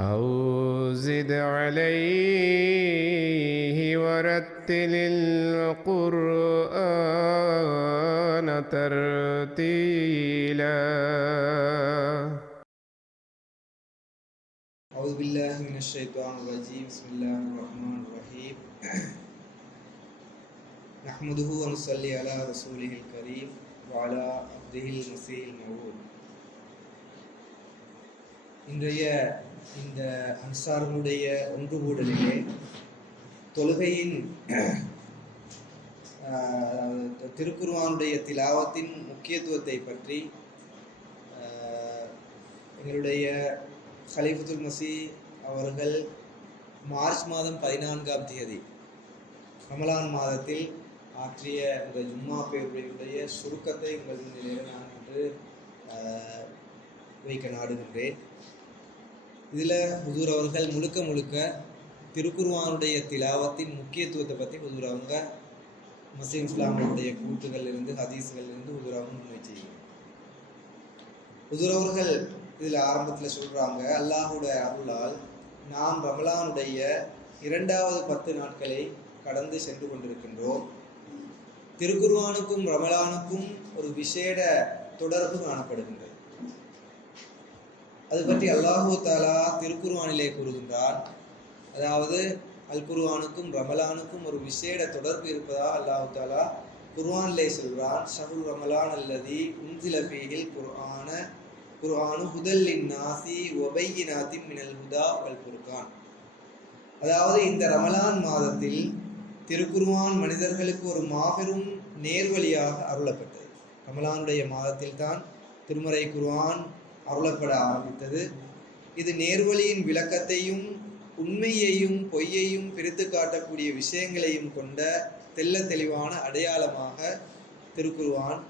أو زد عليه ورتل القرآن ترتيلا. أعوذ بالله من الشيطان الرجيم. بسم الله الرحمن الرحيم. نحمده ونصلي على رسوله الكريم وعلى عبده المسيح الموعود. இன்றைய இந்த அன்சார்களுடைய ஒன்றுகூடலிலே தொழுகையின் திருக்குர்ஆனுடைய திலாவத்தின் முக்கியத்துவத்தை பற்றி எங்களுடைய ஹலீஃபத்துல் மஸீஹ் அவர்கள் மார்ச் மாதம் 14ஆம் தேதி ரமலான் மாதத்தில் ஆற்றிய இந்த ஜும்மா பேருடைய சுருக்கத்தை உங்கள் முன்னிலையில் நான் இன்று வைக்க நாடுகின்றேன். இதில் ஹுசூர் அவர்கள் முழுக்க திருக்குர்ஆனுடைய திலாவத்தின் முக்கியத்துவத்தை பற்றி ஹுசூர் அவங்க முஸ்லிம் இஸ்லாமுடைய கூட்டுகளிலிருந்து ஹதீஸ்களிலிருந்து ஹுசூர் அவங்க முன்வை செய்யும். ஹுசூர் அவர்கள் இதில் ஆரம்பத்தில் சொல்கிறாங்க, அல்லாஹுடைய அருளால் நாம் ரமலானுடைய 2வது 10 நாட்களை கடந்து சென்று கொண்டிருக்கின்றோம். திருக்குர்ஆனுக்கும் ரமலானுக்கும் ஒரு விசேட தொடர்பு காணப்படுகின்றது. அது பற்றி அல்லாஹு தாலா திருக்குர்ஆனிலே கூறுகின்றார். அதாவது அல் குர்ஆனுக்கும் ரமலானுக்கும் ஒரு விசேட தொடர்பு இருப்பதா அல்லாஹு தாலா குர்ஆனிலே சொல்றான். ஷஹ்ரு ரமலான் அல்லதி உன்சில ஃபீஹில் குர்ஆனு ஹுதல் லின்னாஸி வ பையினாத்தின் மினல் ஹுதா வல் ஃபுர்கான். அதாவது இந்த ரமலான் மாதத்தில் திருக்குர்ஆன் மனிதர்களுக்கு ஒரு மாபெரும் நேர்வழியாக அருளப்பட்டது. ரமலானுடைய மாதத்தில் தான் திருமறை குர்ஆன் அருளப்பட ஆரம்பித்தது. இது நேர்வழியின் விளக்கத்தையும் உண்மையையும் பொய்யையும் பிரித்து காட்டக்கூடிய விஷயங்களையும் கொண்ட தெல்ல தெளிவான அடையாளமாக திருக்குர்ஆன்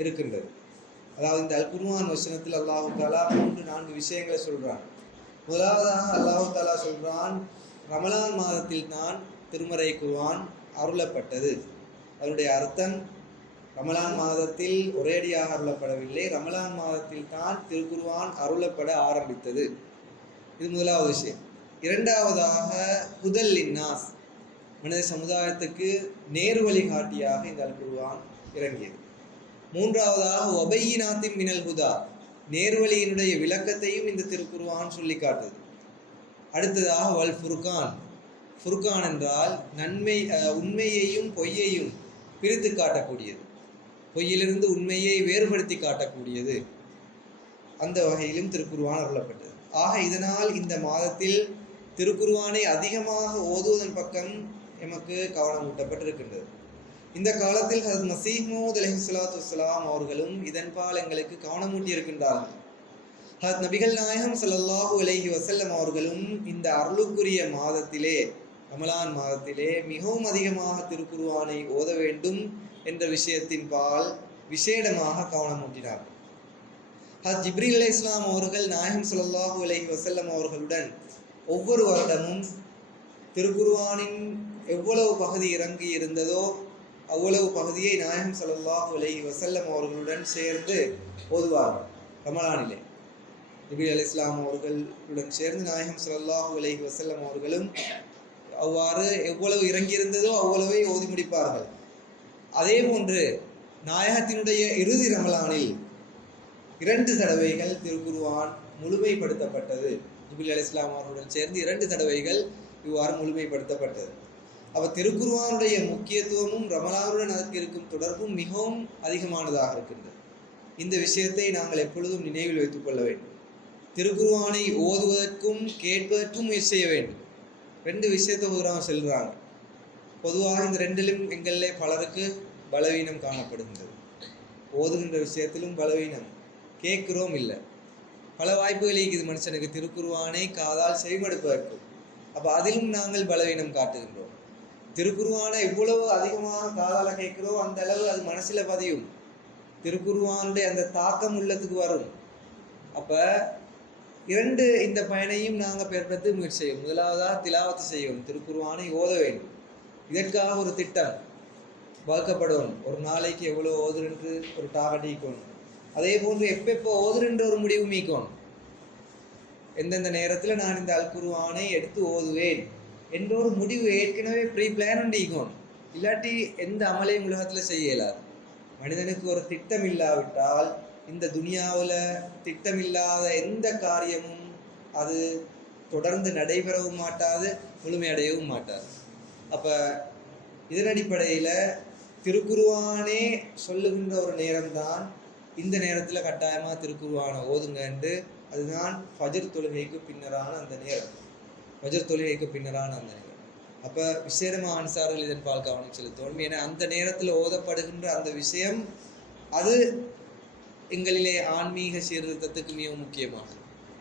இருக்கின்றது. அதாவது இந்த அல் குர்ஆன் வசனத்தில் அல்லாஹு தாலா 3-4 விஷயங்களை சொல்றான். முதலாவதாக அல்லாஹு தாலா சொல்றான், ரமலான் மாதத்தில் தான் திருமறை குர்ஆன் அருளப்பட்டது. அதனுடைய அர்த்தம், ரமலான் மாதத்தில் ஒரேடியாக அருளப்படவில்லை, ரமலான் மாதத்தில் தான் திருக்குர்ஆன் அருளப்பட ஆரம்பித்தது. இது முதலாவது விஷயம். இரண்டாவதாக ஹுதல் லின்னாஸ், மனித சமுதாயத்துக்கு நேர் வழிகாட்டியாக இந்த அல் குர்ஆன் இறங்கியது. மூன்றாவதாக வபையினாத்தின் மினல் ஹுதா, நேர்வழியினுடைய விளக்கத்தையும் இந்த திருக்குர்ஆன் சொல்லி காட்டுது. அடுத்ததாக வல் ஃபுர்கான், ஃபுர்கான் என்றால் உண்மையையும் பொய்யையும் பிரித்து காட்டக்கூடியது, பொய்யிலிருந்து உண்மையை வேறுபடுத்தி காட்டக்கூடியது. அந்த வகையிலும் திருக்குர்ஆன் அருளப்பட்டது. ஆக இதனால் இந்த மாதத்தில் திருக்குர்ஆனை அதிகமாக ஓதுவதன் பக்கம் எமக்கு கவனம் ஊட்டப்பட்டிருக்கின்றது. இந்த காலத்தில் ஹஜ்ரத் மஸீஹ் மவ்ஊத் அலைஹிஸ்ஸலாத்து வஸ்ஸலாம் அவர்களும் இதன்பால் எங்களுக்கு கவனமூட்டி இருக்கின்றார்கள். ஹஜ்ரத் நபிகள் நாயகம் ஸல்லல்லாஹு அலைஹி வஸல்லம் அவர்களும் இந்த அருளுக்குரிய மாதத்திலே, ரமலான் மாதத்திலே மிகவும் அதிகமாக திருக்குர்ஆனை ஓத வேண்டும் என்ற விஷயத்தின் பால் விசேடமாக கவனமூட்டினார்கள். ஹஜ்ரத் ஜிப்ரீல் அலைஹிஸ்ஸலாம் அவர்கள் நாயகம் ஸல்லல்லாஹு அலைஹி வஸல்லம் அவர்களுடன் ஒவ்வொரு வருடமும் திருக்குர்ஆனின் எவ்வளவு பகுதி இறங்கி இருந்ததோ அவ்வளவு பகுதியை நாயகம் ஸல்லல்லாஹு அலைஹி வஸல்லம் அவர்களுடன் சேர்ந்து ஓதுவார்கள். ரமலானிலே ஜிப்ரீல் அலைஹிஸ்ஸலாம் அவர்களுடன் சேர்ந்து நாயகம் ஸல்லல்லாஹு அலைஹி வஸல்லம் அவர்களும் அவ்வாறு எவ்வளவு இறங்கியிருந்ததோ அவ்வளவை ஓதி முடிப்பார்கள். அதே போன்று நாயகத்தினுடைய இறுதி ரமலானில் 2 தடவைகள் திருக்குர்ஆன் முழுமைப்படுத்தப்பட்டது. ஜிப்ரீல் அலைஹிஸ்ஸலாம் அவர்களுடன் சேர்ந்து 2 தடவைகள் இவ்வாறு முழுமைப்படுத்தப்பட்டது. அப்போ திருக்குர்ஆனுடைய முக்கியத்துவமும் ரமலானுடன் அதற்கு இருக்கும் தொடர்பும் மிகவும் அதிகமானதாக இருக்கின்றது. இந்த விஷயத்தை நாங்கள் எப்பொழுதும் நினைவில் வைத்துக் கொள்ள வேண்டும். திருக்குர்ஆனை ஓதுவதற்கும் கேட்பதற்கும் முயற்சி செய்ய வேண்டும். 2 விஷயத்தை சொல்கிறாங்க. பொதுவாக இந்த 2லும் எங்களிலே பலருக்கு பலவீனம் காணப்படுகின்றது. ஓதுகின்ற விஷயத்திலும் பலவீனம், கேட்குறோம் இல்லை. பல வாய்ப்புகள் இருக்குது மனுஷனுக்கு திருக்குர்ஆனை காதால் செவிமடுப்பதற்கு. அப்போ அதிலும் நாங்கள் பலவீனம் காட்டுகின்றோம். திருக்குர்ஆனை எவ்வளவு அதிகமாக காதால் கேட்கிறோம் அந்த அளவு அது மனசில் பதியும். திருக்குர்ஆனுடைய அந்த தாக்கம் உள்ளத்துக்கு வரும். அப்போ 2 இந்த பயனையும் நாங்கள் பெறுறது முயற்சி செய்வோம். முதலாவதாக திலாவத்து செய்வோம், திருக்குர்ஆனை ஓத வேண்டும். இதற்காக ஒரு திட்டம் வகுக்கப்படும். ஒரு நாளைக்கு எவ்வளோ ஓதுரென்று ஒரு டார்கெட் ஈக்கணும். அதே போன்று எப்போ ஓதுரென்ற ஒரு முடிவு மீக்கணும். எந்தெந்த நேரத்தில் நான் இந்த அல் குர்ஆனை எடுத்து ஓதுவேன் என்ற ஒரு முடிவு ஏற்கனவே ப்ரீ பிளான் பண்ணிக்கணும். இல்லாட்டி எந்த அமலையும் உலகத்தில் செய்ய இயலாது. மனிதனுக்கு ஒரு திட்டம் இல்லாவிட்டால் இந்த துனியாவில் திட்டமில்லாத எந்த காரியமும் அது தொடர்ந்து நடைபெறவும் மாட்டாது, முழுமையடையவும் மாட்டாது. அப்போ இதன் அடிப்படையில் திருக்குர்ஆனே சொல்லுகின்ற ஒரு நேரம்தான் இந்த நேரத்தில் கட்டாயமாக திருக்குர்ஆனை ஓதுங்கன்று. அதுதான் ஃபஜ்ர் தொழுகைக்கு பின்னரான அந்த நேரம். ஃபஜ்ர் தொழுகைக்கு பின்னரான அந்த நேரம். அப்போ விசேடமாக அன்சார்கள் இதன் பால் கவனம் செலுத்தணும். ஏன்னா அந்த நேரத்தில் ஓதப்படுகின்ற அந்த விஷயம் அது எங்களிலே ஆன்மீக சீர்திருத்தத்துக்கு மிகவும் முக்கியமானது,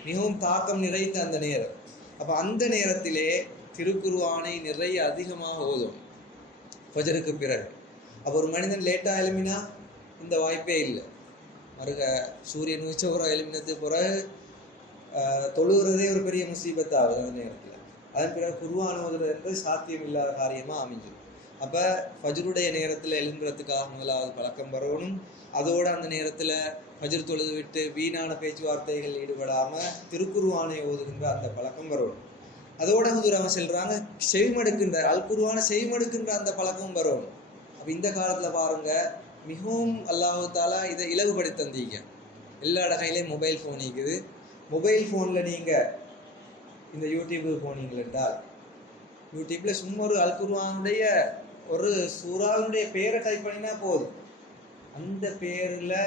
மிகவும் தாக்கம் நிறைந்த அந்த நேரம். அப்போ அந்த நேரத்திலே திருக்குர்ஆனை நிறைய அதிகமாக ஓதும் ஃபஜ்ருக்கு பிறகு. அப்போ ஒரு மனிதன் லேட்டாக எழுமினா இந்த வாய்ப்பே இல்லை. மறுக சூரியன் உச்சபுறம் எழுமினத்துக்கு பிறகு தொழுகிறதே ஒரு பெரிய முசீபத்தாகுது அந்த நேரத்தில். அதன் பிறகு குர்ஆன் ஓதுறது என்பது சாத்தியம் இல்லாத காரியமாக அமைஞ்சிடும். அப்போ ஃபஜ்ருடைய நேரத்தில் எழும்புறதுக்காக முதலாவது பழக்கம் வரணும். அதோடு அந்த நேரத்தில் ஃபஜ்ர் தொழுது விட்டு வீணான பேச்சுவார்த்தைகள் ஈடுபடாமல் திருக்குர்ஆனை ஓதுகின்ற அந்த பழக்கம் வரணும். அதோட ஹுதுராம செல்றாங்க செவிமடுக்கின்ற அல் குர்ஆனை செவிமடுக்கின்ற அந்த பழக்கம் வரணும். அப்போ இந்த காலத்தில் பாருங்க, மிகவும் அல்லாஹ் தாலா இதை இலகுபடுத்தி தந்தீங்க. எல்லா கையிலையும் மொபைல் ஃபோன் இருக்குது. மொபைல் ஃபோனில் நீங்கள் இந்த யூடியூபுக்கு போனீங்கள் என்றால் யூடியூப்பில் சும்மா ஒரு அல் குர்ஆனுடைய ஒரு சூறாவுடைய பேரை டைப் பண்ணினா போதும். அந்த பேரில்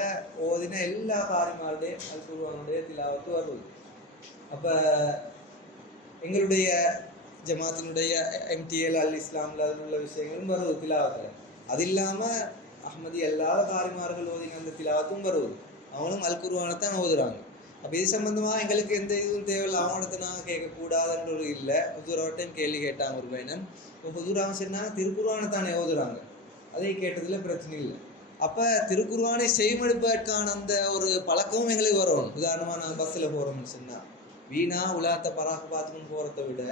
ஓதின எல்லா காரியங்களுடையும் அல் குர்ஆனுடைய திலாவத்து வருது. அப்போ எங்களுடைய ஜமாத்தினுடைய MTL அல் இஸ்லாமில் அதில் உள்ள விஷயங்களும் வருது திலாவத்தில். அது இல்லாமல் அஹ்மதி எல்லா காரிமார்கள் ஓதின அந்த திலாவத்தும் வருவது. அவங்களும் அல் குர்ஆனை தான் ஓதுறாங்க. அப்போ இது சம்பந்தமாக எங்களுக்கு எந்த இதுவும் தேவையில்லை, அவங்கள்ட்ட நாங்கள் கேட்கக்கூடாதுன்ற ஒரு இல்லை. ஹுதுராட்டையும் கேள்வி கேட்டாங்க ஒரு பையனும். இப்போ ஹுதுராம சொன்னாங்க திருக்குர்ஆனை தானே ஓதுறாங்க, அதை கேட்டதில் பிரச்சனை இல்லை. அப்போ திருக்குர்ஆனை செய்மடுப்பதற்கான அந்த ஒரு பழக்கமும் எங்களுக்கு வரும். உதாரணமாக நாங்கள் பஸ்ஸில் போகிறோம்னு சொன்னால் வீணா உலாத்த பராக பார்த்துக்கொண்டு போகிறத விட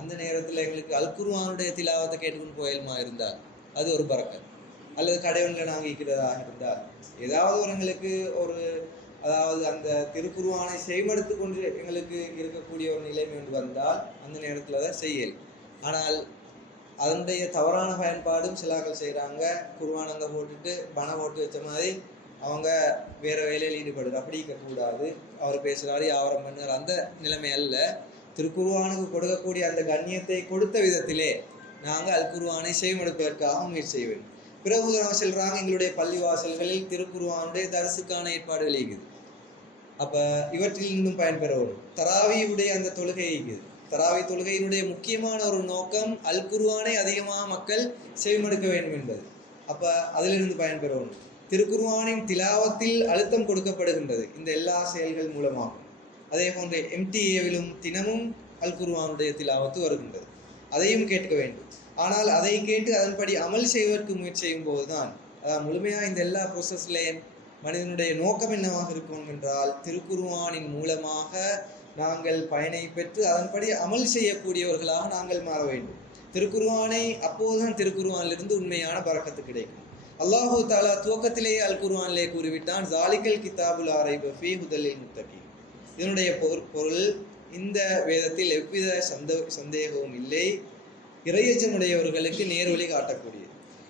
அந்த நேரத்தில் எங்களுக்கு அல் குர்ஆனுடைய திலாவத்தை கேட்டுக்கொண்டு போயல்மா இருந்தால் அது ஒரு பறக்கத். அல்லது கடைவனில் நாங்கள் இருக்கிறதாக இருந்தால் ஏதாவது ஒரு எங்களுக்கு ஒரு அதாவது அந்த திருக்குர்ஆனை செய்மடுத்து கொண்டு எங்களுக்கு இருக்கக்கூடிய ஒரு நிலைமை ஒன்று வந்தால் அந்த நேரத்தில் தான் செய்யல். ஆனால் அதனுடைய தவறான பயன்பாடும் சிலாக்கள் செய்கிறாங்க. குர்ஆன் அங்கே போட்டுட்டு பண போட்டு வச்ச மாதிரி அவங்க வேறு வேலையில் ஈடுபடுது. அப்படி இருக்கக்கூடாது. அவர் பேசுகிறாரு, வியாபாரம் பண்ணுறாரு, அந்த நிலைமை அல்ல. திருக்குர்ஆனுக்கு கொடுக்கக்கூடிய அந்த கண்ணியத்தை கொடுத்த விதத்திலே நாங்கள் அல் குர்ஆனை செய்மடுப்பதற்காக முயற்சி செய்ய வேண்டும். பிறகு அவங்க சொல்கிறாங்க, எங்களுடைய பள்ளிவாசல்களில் திருக்குர்ஆனுடைய தரிசுக்கான ஏற்பாடு வெளியுது. அப்போ இவற்றில் இன்னும் பயன்பெறவும் தராவியுடைய அந்த தொழுகை இருக்குது. தராவி தொழுகையினுடைய முக்கியமான ஒரு நோக்கம் அல் குர்ஆனை அதிகமாக மக்கள் செவிமடுக்க வேண்டும் என்பது. அப்போ அதிலிருந்து பயன்பெறவும் திருக்குர்ஆனின் திலாவத்தில் அழுத்தம் கொடுக்கப்படுகின்றது இந்த எல்லா செயல்கள் மூலமாகும். அதே போன்று MTA-விலும் தினமும் அல் குர்ஆனுடைய திலாவத்து வருகின்றது. அதையும் கேட்க வேண்டும். ஆனால் அதை கேட்டு அதன்படி அமல் செய்வதற்கு முயற்சி செய்யும் போதுதான் முழுமையாக இந்த எல்லா ப்ரோசஸ்லேயும் மனிதனுடைய நோக்கம் என்னவாக இருக்கும் என்றால் திருக்குர்ஆனின் மூலமாக நாங்கள் பயனை பெற்று அதன்படி அமல் செய்யக்கூடியவர்களாக நாங்கள் மாற வேண்டும். திருக்குர்ஆனை அப்போதுதான் திருக்குர்ஆனிலிருந்து உண்மையான பரக்கத்து கிடைக்கும். அல்லாஹு தாலா துவக்கத்திலேயே அல் குர்ஆனிலே கூறிவிட்டான், ஜாலிகல் கிதாபுல் லா ரைப ஃபீஹி ஹுதல் லில் முத்தகீன். இதனுடைய பொருள் இந்த வேதத்தில் எவ்வித சந்தேகமும் இல்லை, இறையச்சமுடையவர்களுக்கு நேர்வழி காட்டக்கூடியது.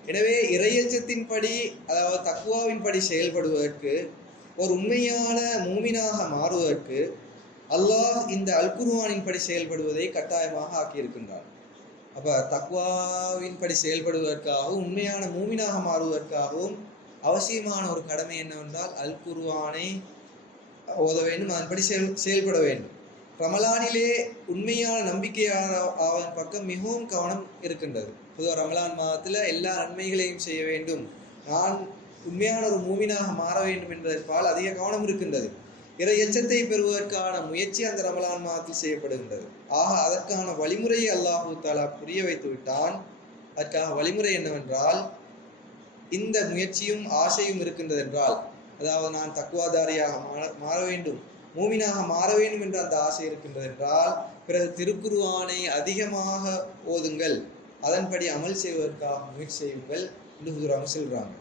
எனவே இறையச்சத்தின்படி அதாவது தக்வாவின்படி செயல்படுவதற்கு ஒரு உண்மையான மூமினாக மாறுவதற்கு அல்லாஹ் இந்த அல் குர்ஆனின்படி செயல்படுவதை கட்டாயமாக ஆக்கியிருக்கின்றார். அப்போ தக்வாவின்படி செயல்படுவதற்காகவும் உண்மையான மூமினாக மாறுவதற்காகவும் அவசியமான ஒரு கடமை என்னவென்றால் அல் குர்ஆனை ஓத வேண்டும், அதன்படி செயல்பட வேண்டும். ரமலானிலே உண்மையான நம்பிக்கையான அவன் பக்கம் மிகவும் கவனம் இருக்கின்றது. பொதுவாக ரமலான் மாதத்தில் எல்லா நன்மைகளையும் செய்ய வேண்டும், நான் உண்மையான ஒரு மூமினாக மாற வேண்டும் என்பதற்கால் அதிக கவனம் இருக்கின்றது. இறை எச்சத்தை பெறுவதற்கான முயற்சி அந்த ரமலான் மாதத்தில் செய்யப்படுகின்றது. ஆக அதற்கான வழிமுறையை அல்லாஹு தாலா புரிய வைத்து விட்டான். அதற்காக வழிமுறை என்னவென்றால் இந்த முயற்சியும் ஆசையும் இருக்கின்றது என்றால், அதாவது நான் தக்குவாதாரியாக மாற வேண்டும், மூமினாக மாற வேண்டும் என்ற அந்த ஆசை இருக்கின்றது என்றால் பிறகு திருக்குர்ஆனை அதிகமாக ஓதுங்கள், அதன்படி அமல் செய்வதற்காக முயற்சி செய்யுங்கள் என்று ஹுதுராம சொல்றாங்க.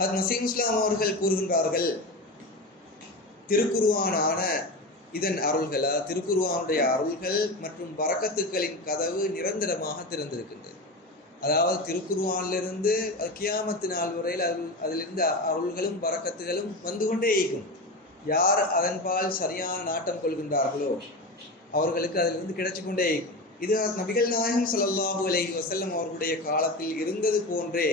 அது நசீம் இஸ்லாம் அவர்கள் கூறுகின்றார்கள், திருக்குர்ஆனான இதன் அருள்களா திருக்குர்ஆனுடைய அருள்கள் மற்றும் பரக்கத்துக்களின் கதவு நிரந்தரமாக திறந்திருக்கின்றது. அதாவது திருக்குர்ஆனிலிருந்து கியாமத்து நாள் வரையில் அதிலிருந்து அருள்களும் பரக்கத்துகளும் வந்து கொண்டே இருக்கும். யார் அதன்பால் சரியான நாட்டம் கொள்கின்றார்களோ அவர்களுக்கு அதிலிருந்து கிடைச்சு கொண்டே இருக்கும். இது நபிகள் நாயகம் ஸல்லல்லாஹு அலைஹி வஸல்லம் அவர்களுடைய காலத்தில் இருந்தது போன்றே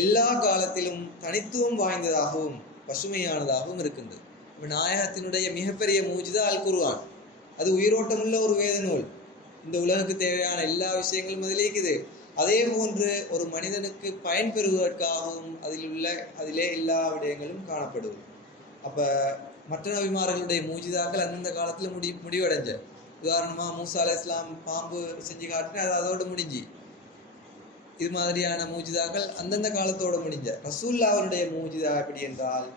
எல்லா காலத்திலும் தனித்துவம் வாய்ந்ததாகவும் பசுமையானதாகவும் இருக்கின்றது. நாயகத்தினுடைய மிகப்பெரிய மூஜிதா அல் குர்ஆன். அது உயிரோட்டமுள்ள ஒரு வேத நூல். இந்த உலகுக்கு தேவையான எல்லா விஷயங்களும் அதிலே இருக்குது. அதே போன்று ஒரு மனிதனுக்கு பயன் பெறுவதற்காகவும் அதிலே எல்லா விடயங்களும் காணப்படுவது. அப்போ மற்ற நபிமார்களுடைய மூஜிதாக்கள் அந்தந்த காலத்தில் முடிவடைஞ்ச. உதாரணமாக மூசா அலைஹிஸ்ஸலாம் பாம்பு செஞ்சு காட்டினா அது அதோடு முடிஞ்சு. இது மாதிரியான மூஜிதாக்கள் அந்தந்த காலத்தோடு முடிஞ்ச. ரசூலுல்லாஹ்வுடைய மூஜிதா எப்படி என்றால்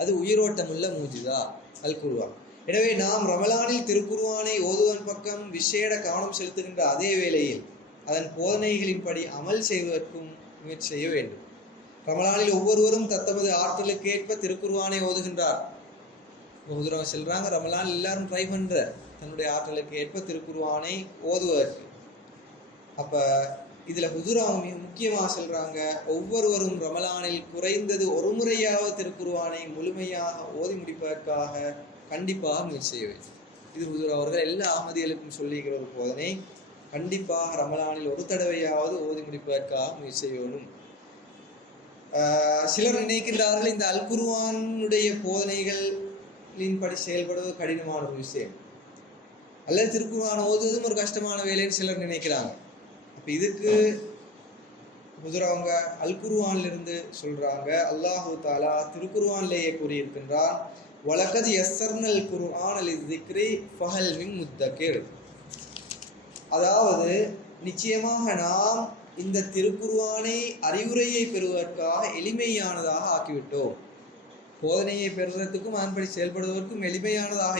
அது உயிரோட்டமுள்ள மூஜிதா அல் குர்ஆன். எனவே நாம் ரமலானில் திருக்குர்ஆனை ஓதுவதன் பக்கம் விசேட கவனம் செலுத்துகின்ற அதே வேளையில் அதன் போதனைகளின்படி அமல் செய்வதற்கும் முயற்சி செய்ய வேண்டும். ரமலானில் ஒவ்வொருவரும் தத்தமது ஆற்றலுக்கு ஏற்ப திருக்குர்ஆனை ஓதுகின்றார். செல்றாங்க ரமலான் எல்லாரும் ட்ரை பண்ற தன்னுடைய ஆற்றலுக்கு ஏற்ப திருக்குர்ஆனை ஓதுவதற்கு. அப்ப இதுல ஹுதுராவும் மிக முக்கியமாக சொல்றாங்க, ஒவ்வொருவரும் ரமலானில் குறைந்தது ஒரு முறையாவது திருக்குர்ஆனை முழுமையாக ஓதி முடிப்பதற்காக கண்டிப்பாக முயற்சி செய்ய வேண்டும். இது ஹுதுரா அவர்கள் எல்லா அஹ்மதிகளுக்கும் சொல்லிக்கிற ஒரு போதனை. கண்டிப்பாக ரமலானில் ஒரு தடவையாவது ஓதி முடிப்பதற்காக முயற்சி செய்ய வேண்டும். சிலர் நினைக்கின்றார்கள் இந்த அல் குர்ஆனுடைய போதனைகளின்படி செயல்படுவது கடினமான ஒரு விஷயம், அல்லது திருக்குர்ஆன் ஓதுவதும் ஒரு கஷ்டமான வேலைன்னு சிலர் நினைக்கிறாங்க. அப்போ இதுக்கு ஹுதுரவங்க அல் குர்ஆனிலிருந்து சொல்றாங்க, அல்லாஹு தாலா திருக்குர்ஆனிலேயே கூறியிருக்கின்றான், வலகத் யஸ்ஸர்னல் குர்ஆன லிஸ்ஸிக்ரி ஃபஹல் மின் முத்தக்கிர். அதாவது நிச்சயமாக நாம் இந்த திருக்குர்ஆனை அறிவுரையை பெறுவதற்காக எளிமையானதாக ஆக்கிவிட்டோம். போதனையை பெறுவதற்கும் அதன்படி செயல்படுவதற்கும் எளிமையானதாக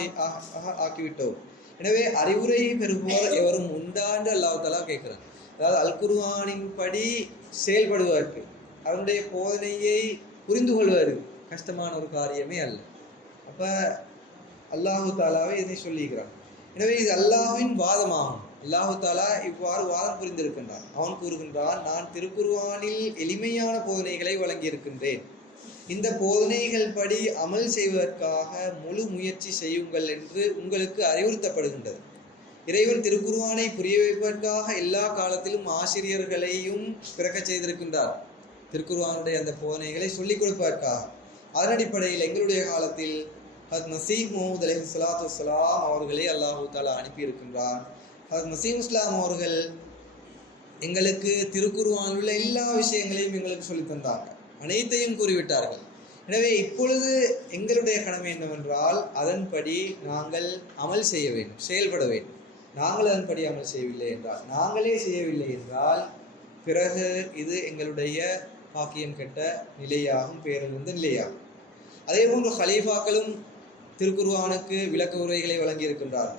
ஆக்கிவிட்டோம். எனவே அறிவுரையை பெறுபவர் எவரும் உண்டா என்று அல்லாஹ் தஆலா கேட்கிறார். அதாவது அல் குர்ஆனின் படி செயல்படுவதற்கு, அதனுடைய போதனையை புரிந்து கொள்வதற்கு கஷ்டமான ஒரு காரியமே அல்ல. அப்போ அல்லாஹு தாலாவை இதை சொல்லிக்கிறான். எனவே இது அல்லாஹ்வின் வாதமாகும். அல்லாஹு தாலா இவ்வாறு வாதம் புரிந்திருக்கின்றான். அவன் கூறுகின்றான், நான் திருக்குர்ஆனில் எளிமையான போதனைகளை வழங்கியிருக்கின்றேன். இந்த போதனைகள் படி அமல் செய்வதற்காக முழு முயற்சி செய்யுங்கள் என்று உங்களுக்கு அறிவுறுத்தப்படுகின்றது. இறைவன் திருக்குர்ஆனை புரிய வைப்பதற்காக எல்லா காலத்திலும் ஆசிரியர்களையும் பிறக்க செய்திருக்கின்றார். திருக்குர்ஆனுடைய அந்த போதனைகளை சொல்லிக் கொடுப்பதற்காக. அதன் அடிப்படையில் எங்களுடைய காலத்தில் மஸீஹ் மவ்ஊத் அலைஹிஸ்ஸலாத்து வஸ்ஸலாம் அவர்களை அல்லாஹு தஆலா அனுப்பியிருக்கின்றார். மஸீஹ் இஸ்லாம் அவர்கள் எங்களுக்கு திருக்குர்ஆனில் உள்ள எல்லா விஷயங்களையும் எங்களுக்கு சொல்லி தந்தாங்க, அனைத்தையும் கூறிவிட்டார்கள். எனவே இப்பொழுது எங்களுடைய கடமை என்னவென்றால் அதன்படி நாங்கள் அமல் செய்ய வேண்டும், செயல்பட வேண்டும். நாங்கள் அதன்படி அமல் நாங்களே செய்யவில்லை என்றால் பிறகு இது எங்களுடைய பாக்கியம் கெட்ட நிலையாகும், பேரிழந்த நிலையாகும். அதே போன்று ஹலீஃபாக்களும் திருக்குர்ஆனுக்கு விளக்க உரைகளை வழங்கியிருக்கின்றார்கள்.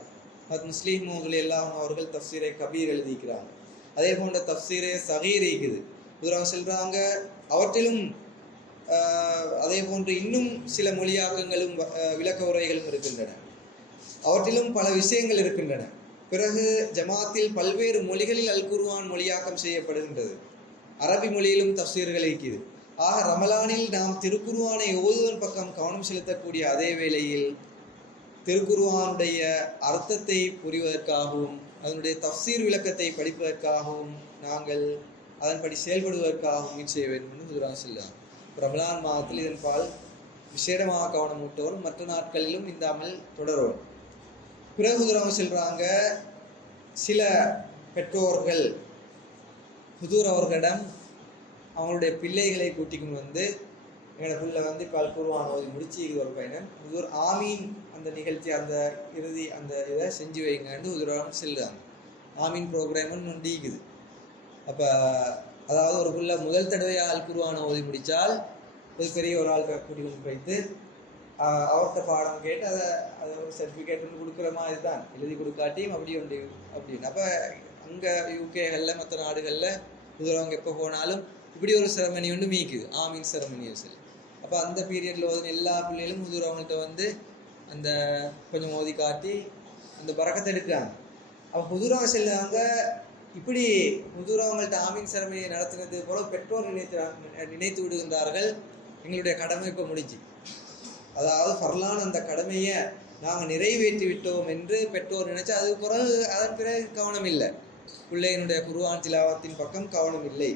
முஸ்லீம் எல்லாம் அவர்கள் தஃப்சீரை கபீர் எழுதிக்கிறாங்க. அதே போன்ற தஃப்சீரே சகீர் இருக்குது. உதாரணம் சொல்றாங்க. அவற்றிலும் அதே போன்று இன்னும் சில மொழியாக்கங்களும் விளக்க உரைகளும் இருக்கின்றன. அவற்றிலும் பல விஷயங்கள் இருக்கின்றன. பிறகு ஜமாத்தில் பல்வேறு மொழிகளில் அல் குர்ஆன் மொழியாக்கம் செய்யப்படுகின்றது. அரபி மொழியிலும் தஃப்சீர்கள் இருக்குது. ஆக ரமலானில் நாம் திருக்குர்ஆனை ஓதுவதன் பக்கம் கவனம் செலுத்தக்கூடிய அதே வேளையில் திருக்குர்ஆனுடைய அர்த்தத்தை புரிவதற்காகவும் அதனுடைய தஃப்சீர் விளக்கத்தை படிப்பதற்காகவும் நாங்கள் அதன்படி செயல்படுவதற்காகவும் முயற்சி செய்ய வேண்டும் என்று ஹுதுரா சொல்லார். ரமலான் மாதத்தில் இதன்பால் விசேடமாக கவனம் ஊட்டவரும் மற்ற நாட்களிலும் இந்த அமல் தொடரும். பிறகு ஹுதுரா சொல்றாங்க, சில பெற்றோர்கள் ஹுதூர் அவர்களிடம் அவங்களுடைய பிள்ளைகளை கூட்டிக்கொண்டு வந்து, எங்களோட பிள்ளை வந்து இப்போ அல் குர்ஆன் ஓதி முடிச்சு ஒரு பையன் ஹுதூர் ஆமீன் அந்த நிகழ்ச்சி அந்த இறுதி அந்த இதை செஞ்சு வைங்கன்னு ஹுதுரான்னு செல்லுறாங்க. ஆமீன் ப்ரோக்ராம்னு நொண்டிக்குது. அப்போ அதாவது ஒரு பிள்ளை முதல் தடவையாக அல் குர்ஆனை ஓதி முடித்தால் ஒரு பெரிய ஒரு ஆள் கூட்டிக்கொண்டு போய்த்து அவர்கிட்ட பாடம் கேட்டு அதை ஒரு சர்டிஃபிகேட் ஒன்று கொடுக்குற மாதிரி தான், எழுதி கொடுக்காட்டியும் அப்படி உண்டு அப்படின்னு. அப்போ அங்கே யூகேகளில் மற்ற நாடுகளில் ஹுதுராங்க எப்போ போனாலும் இப்படி ஒரு செரமனி ஒன்று மீக்குது, ஆமீன் செரமனியை சொல்லி. அப்போ அந்த பீரியடில் ஓதுன எல்லா பிள்ளைகளும் ஹுதுர் அவங்கள்ட்ட வந்து அந்த கொஞ்சம் ஓதி காட்டி அந்த பரக்கத்தை எடுக்கிறாங்க. அப்போ ஹுதுராக செல்லுவாங்க. இப்படி ஹுதுராவங்கள்ட்ட ஆமீன் சரமையை நடத்துனது போல பெற்றோர் நினைத்து விடுகின்றார்கள், எங்களுடைய கடமை இப்போ முடிச்சு, அதாவது ஃபர்லான அந்த கடமையை நாங்கள் நிறைவேற்றி விட்டோம் என்று பெற்றோர் நினைச்சு அது பிறகு அதன் பிறகு கவனம் இல்லை, பிள்ளையினுடைய குர்ஆன் திலாவத்தின் பக்கம் கவனம் இல்லை.